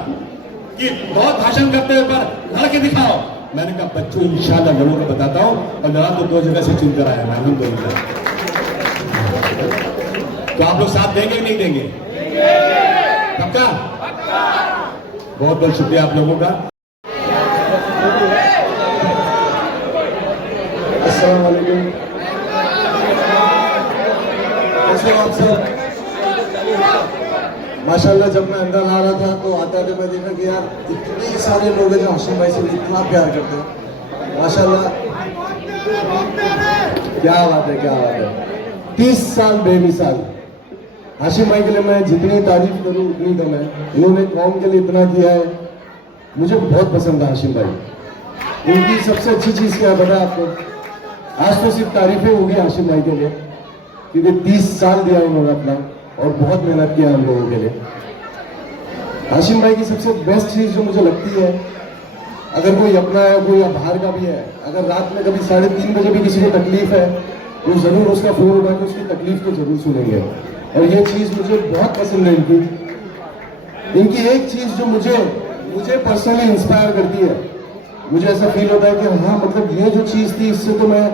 कि बहुत भाषण करते हुए पर लड़के दिखाओ। मैंने कहा बच्चों इंशाल्लाह लोगों को बताता हूं, और लड़ा तो 2 जगह से चुनकर आया मैं, अल्हम्दुलिल्लाह। तो आप लोग साथ देंगे कि नहीं देंगे? पक्का? बहुत बहुत शुक्रिया आप लोगों का। अस्सलाम वालेकुम। कैसे हो आप सब? माशाल्लाह जब मैं अंदर आ रहा था तो आते आते मैं देखा कि यार इतने सारे लोग हैं जो हाशिम भाई से इतना प्यार करते हैं। माशाल्लाह क्या बात है, क्या बात है। 30 साल बेमिसाल। हाशिम भाई के लिए मैं जितनी तारीफ करूं उतनी कम है। इन्होंने कौम के लिए इतना किया है, मुझे बहुत पसंद है हाशिम भाई। उनकी सबसे अच्छी चीज क्या है पता है आपको? आज तो सिर्फ तारीफें होगी हाशिम भाई के लिए, क्योंकि 30 साल दिया उन्होंने अपना और बहुत मेहनत किया हम लोगों के लिए। हाशिम भाई की सबसे बेस्ट चीज जो मुझे लगती है, अगर कोई अपना है कोई बाहर का भी है, अगर रात में कभी 3:30 बजे भी किसी को तकलीफ है वो जरूर उसका फोन उठा के उसकी तकलीफ को जरूर सुनेंगे। और ये चीज मुझे बहुत पसंद है इनकी एक चीज जो मुझे पर्सनली इंस्पायर करती है, मुझे ऐसा फील होता है कि हाँ मतलब ये जो चीज थी इससे तो मैं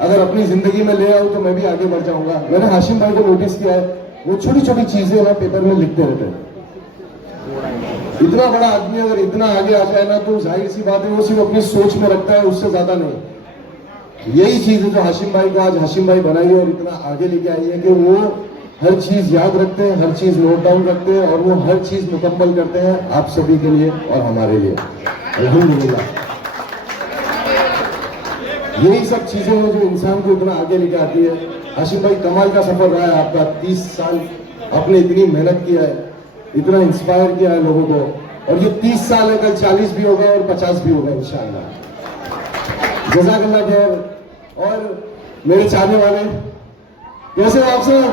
अगर अपनी जिंदगी में ले आऊं तो मैं भी आगे बढ़ जाऊंगा। मैंने हाशिम भाई को नोटिस किया है, वो छोटी छोटी चीजें ना पेपर में लिखते रहते हैं। इतना बड़ा आदमी अगर इतना आगे आ जाए ना तो जाहिर सी बात है वो सिर्फ अपनी सोच में रखता है, उससे ज्यादा नहीं। यही चीज है जो हाशिम भाई को आज हाशिम भाई बनाई है और इतना आगे लेके आई है कि वो हर चीज याद रखते हैं, हर चीज नोट डाउन रखते हैं और वो हर चीज मुकम्मल करते हैं आप सभी के लिए और हमारे लिए। अल्हम्दुलिल्लाह यही सब चीजें हैं जो इंसान को इतना आगे लेके आती है। हाशिम भाई कमाल का सफर रहा है आपका। 30 साल आपने इतनी मेहनत किया है, इतना इंस्पायर किया है लोगों को, और ये 30 साल है, कल 40 भी होगा और 50 भी होगा इंशाअल्लाह। जज़ाकल्लाह खैर। और मेरे चाहने वाले कैसे हो आप सब?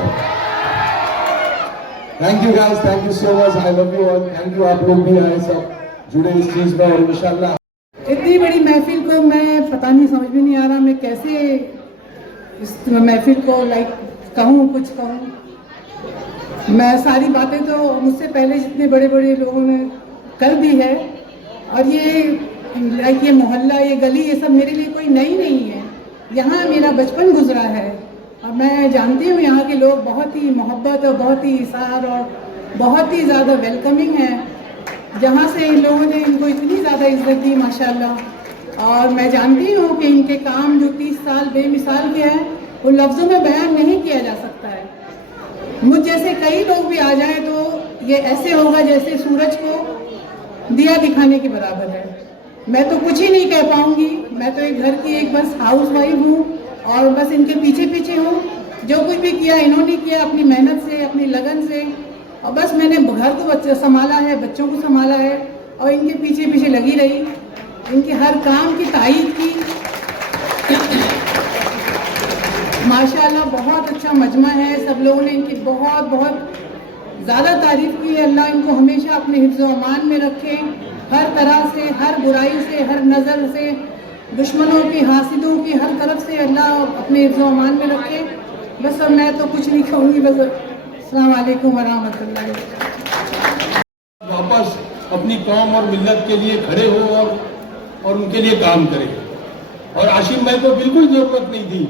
Thank you guys, thank you so much, I love you all. Thank you, आप लोग भी आए सब जुड़े इस चीज में और इंशाअल्लाह। इतनी बड़ी महफिल को मैं पता नहीं, समझ में नहीं आ रहा मैं कैसे इस महफिल को कहूँ, कुछ कहूँ। मैं सारी बातें तो मुझसे पहले जितने बड़े बड़े लोगों ने कर दी है, और ये मोहल्ला, ये गली, ये सब मेरे लिए कोई नई नहीं है। यहाँ मेरा बचपन गुजरा है और मैं जानती हूँ यहाँ के लोग बहुत ही मोहब्बत और बहुत ही इसार और बहुत ही ज़्यादा वेलकमिंग है। जहाँ से इन लोगों ने इनको इतनी ज़्यादा इज्जत दी माशाल्लाह। और मैं जानती हूँ कि इनके काम जो 30 साल बेमिसाल के हैं वो लफ्ज़ों में बयान नहीं किया जा सकता है। मुझ जैसे कई लोग भी आ जाएं तो ये ऐसे होगा जैसे सूरज को दिया दिखाने के बराबर है। मैं तो कुछ ही नहीं कह पाऊँगी, मैं तो एक घर की एक बस हाउस वाइफ हूँ और बस इनके पीछे पीछे हूँ। जो कुछ भी किया इन्होंने किया अपनी मेहनत से, अपनी लगन से, और बस मैंने घर को संभाला है, बच्चों को संभाला है और इनके पीछे पीछे लगी रही, इनके हर काम की तारीफ की। माशाल्लाह बहुत अच्छा मजमा है, सब लोगों ने इनकी बहुत बहुत ज़्यादा तारीफ की है। अल्लाह इनको हमेशा अपने हिफ्ज़ व अमान में रखे, हर तरह से, हर बुराई से, हर नज़र से, दुश्मनों की, हासिदों की, हर तरफ से अल्लाह अपने हिफ्ज़ व अमान में रखे। बस अब मैं तो कुछ नहीं कहूँगी, बस अस्सलाम वालेकुम व रहमतुल्लाहि। वापस अपनी कौम और मिल्लत के लिए खड़े हो और उनके लिए काम करें। और हाशिम भाई को बिल्कुल जरूरत नहीं थी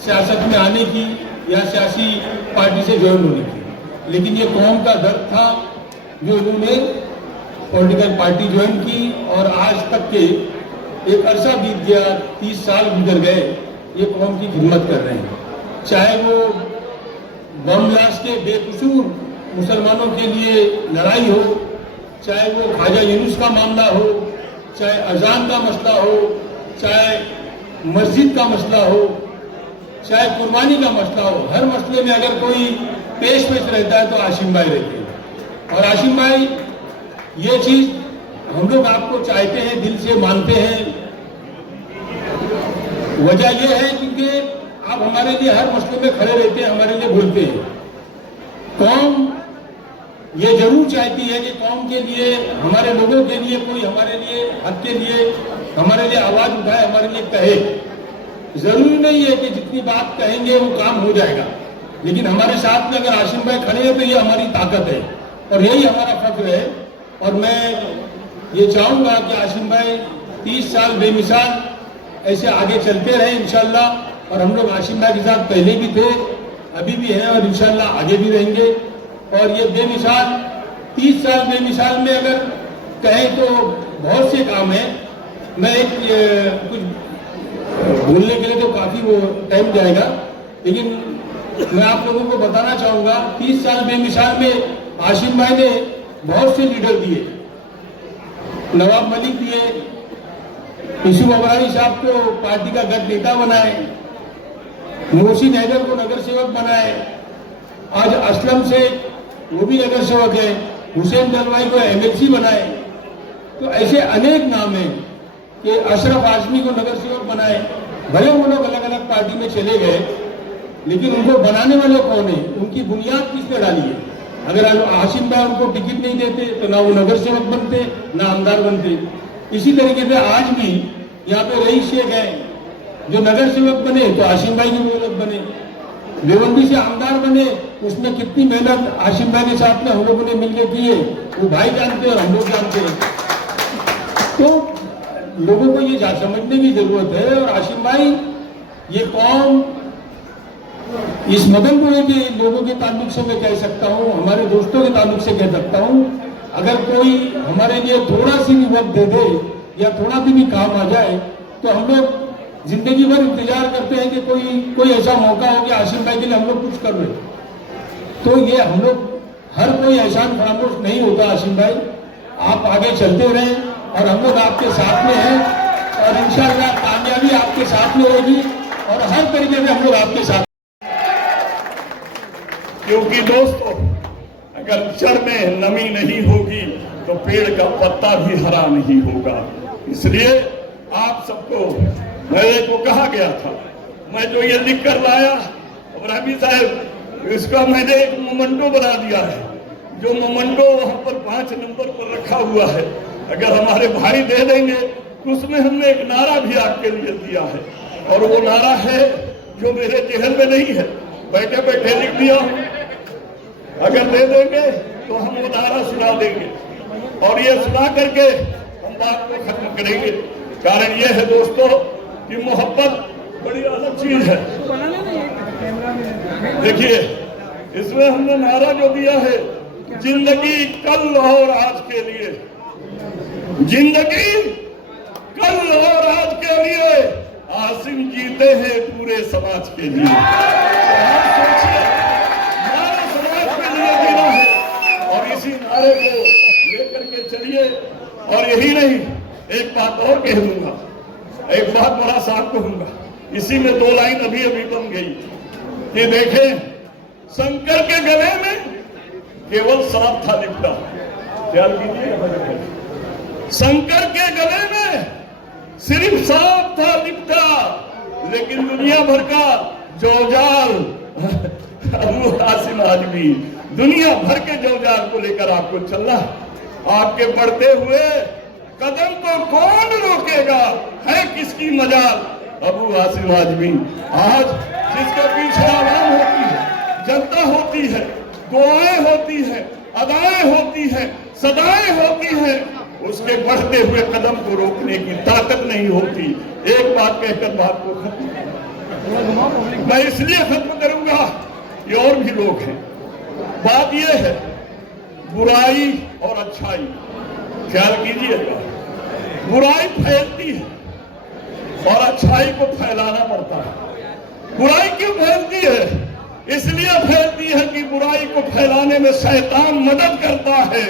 सियासत में आने की या सियासी पार्टी से ज्वाइन होने की, लेकिन ये कौम का दर्द था जो इन्होंने पॉलिटिकल पार्टी ज्वाइन की और आज तक के एक अरसा बीत गया, 30 साल गुजर गए, ये कौम की खिदमत कर रहे हैं। चाहे वो बम ब्लास्ट के बेकसूर मुसलमानों के लिए लड़ाई हो, चाहे वो ख्वाजा यूनुस का मामला हो, चाहे अजान का मसला हो, चाहे मस्जिद का मसला हो, चाहे कुर्बानी का मसला हो, हर मसले में अगर कोई पेश रहता है तो हाशिम भाई रहते हैं। और हाशिम भाई ये चीज हम लोग आपको चाहते हैं, दिल से मानते हैं। वजह यह है क्योंकि आप हमारे लिए हर मसले में खड़े रहते हैं, हमारे लिए बोलते हैं। कौम ये जरूर चाहती है कि कौम के लिए, हमारे लोगों के लिए कोई हमारे लिए हक के लिए हमारे लिए आवाज उठाए, हमारे लिए कहे। जरूरी नहीं है कि जितनी बात कहेंगे वो काम हो जाएगा, लेकिन हमारे साथ में अगर हाशिम भाई खड़े हैं तो ये हमारी ताकत है और यही हमारा फख्र है। और मैं ये चाहूंगा कि हाशिम भाई 30 साल बेमिसाल ऐसे आगे चलते रहे इंशाल्लाह। और हम लोग हाशिम भाई के साथ पहले भी थे, अभी भी हैं और इंशाल्लाह आगे भी रहेंगे। और ये बेमिसाल 30 साल बेमिसाल में अगर कहें तो बहुत से काम हैं। मैं एक कुछ बोलने के लिए तो काफी वो टाइम जाएगा, लेकिन मैं आप लोगों को बताना चाहूंगा 30 साल बेमिसाल में आशिम भाई ने बहुत से लीडर दिए, नवाब मलिक दिए, यूसुफ अबरारी साहब को पार्टी का गठ नेता बनाए, मोहसिन हैदर को नगर सेवक बनाए, आज असलम शेख वो भी नगर सेवक है, हुसैन दलवाई को एमएलसी बनाए। तो ऐसे अनेक नाम हैं कि अशरफ आजमी को नगर सेवक बनाए। भले वो लोग अलग अलग पार्टी में चले गए, लेकिन उनको बनाने वाले कौन है, उनकी बुनियाद किसने डाली है? अगर आशिम भाई उनको टिकट नहीं देते तो ना वो नगर सेवक बनते, ना आमदार बनते। इसी तरीके से आज भी यहाँ पे रईस शेख है, जो नगर सेवक बने तो आशिम भाई की बदौलत बने, भिवंडी से आमदार बने, उसमें कितनी मेहनत आशिम भाई के साथ में हम लोगों ने मिलकर की है, वो भाई जानते हैं और हम लोग जानते हैं। तो लोगों को ये समझने की जरूरत है। और आशिम भाई, ये कौम इस मदनपुरे के लोगों के ताल्लुक से मैं कह सकता हूँ, हमारे दोस्तों के ताल्लुक से कह सकता हूँ, अगर कोई हमारे लिए थोड़ा सी भी वक्त दे दे या थोड़ा भी काम आ जाए तो हम लोग जिंदगी भर इंतजार करते हैं कि कोई ऐसा मौका हो कि आशिम भाई के लिए हम लोग कुछ कर रहे। तो ये हम लोग, हर कोई एहसान फरामोश नहीं होता। आशिम भाई, आप आगे चलते रहें और हम लोग आपके साथ में हैं और इंशाअल्लाह कामयाबी आपके साथ में होगी और हर तरीके से हम लोग आपके साथ। क्योंकि दोस्तों, अगर जड़ में नमी नहीं होगी तो पेड़ का पत्ता भी हरा नहीं होगा। इसलिए आप सबको मेरे को कहा गया था, मैं जो ये लिख कर लाया, और अभी साहब इसका मैंने एक मोमेंटो बना दिया है, जो मोमेंटो वहां पर 5 नंबर पर रखा हुआ है। अगर हमारे भाई दे देंगे तो उसमें हमने एक नारा भी आपके लिए दिया है, और वो नारा है जो मेरे जेहन में नहीं है, बैठे बैठे लिख दिया हूं। अगर दे देंगे तो हम वो नारा सुना देंगे और ये सुना करके हम बात को खत्म करेंगे। कारण ये है दोस्तों कि मोहब्बत बड़ी अलग चीज है। देखिए, इसमें हमने नारा जो दिया है, जिंदगी कल और आज के लिए, जिंदगी कल और आज के लिए, आसिम जीते हैं पूरे समाज के लिए। तो आप सोचिए, हमारे समाज के लिए जीना है और इसी नारे को लेकर के चलिए। और यही नहीं, एक बात और कह दूंगा, एक बात बड़ा साफ कहूंगा, इसी में 2 लाइन अभी बन गई कि देखें, शंकर के गले में केवल सांप था लिपटा। ख्याल कीजिए, शंकर के गले में सिर्फ सांप था लिपटा, लेकिन दुनिया भर का जौजाल अबू आसिम आजमी, दुनिया भर के जौजाल को लेकर आपको चलना। आपके बढ़ते हुए कदम को कौन रोकेगा, है किसकी मजाल, अबू आसिम आजमी। आज जिसके पीछे आवाम होती है, जनता होती है, दुआएं होती है, अदाएं होती है, सदाएं होती है, उसके बढ़ते हुए कदम को रोकने की ताकत नहीं होती। एक बात कहकर बात को खत्म, मैं इसलिए खत्म करूंगा, ये और भी लोग हैं। बात यह है, बुराई और अच्छाई, ख्याल कीजिएगा, बुराई फैलती है और अच्छाई को फैलाना पड़ता है। बुराई क्यों फैलती है? इसलिए फैलती है कि बुराई को फैलाने में शैतान मदद करता है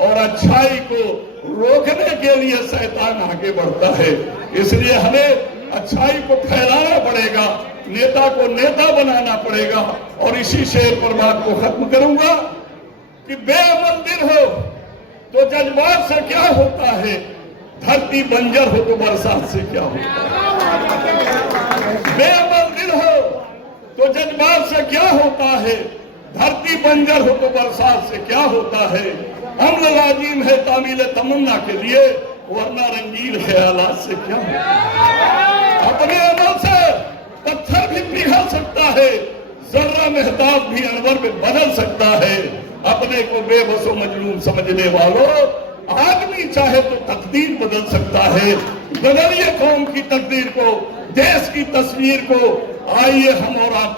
और अच्छाई को रोकने के लिए शैतान आगे बढ़ता है। इसलिए हमें अच्छाई को फैलाना पड़ेगा, नेता को नेता बनाना पड़ेगा। और इसी शेर पर बात को खत्म करूंगा कि बेअमल दिल हो तो जज्बात से क्या होता है, धरती बंजर हो तो बरसात से क्या होता है। बेअमल दिल हो तो जज्बात से क्या होता है, धरती बंजर हो तो बरसात से क्या होता है। अम्ल लाजिम है तामील तमन्ना के लिए, वरना रंगीन ख्यालात से क्या होता। अपने अमल से पत्थर भी पिघल सकता है, जर्रा मेहताब भी अनवर में बदल सकता है। अपने को बेबसो मजलूम समझने वालों, आदमी चाहे तो तकदीर बदल सकता है। बदलिए कौम की तकदीर को, देश की तस्वीर को। आइए हम और आप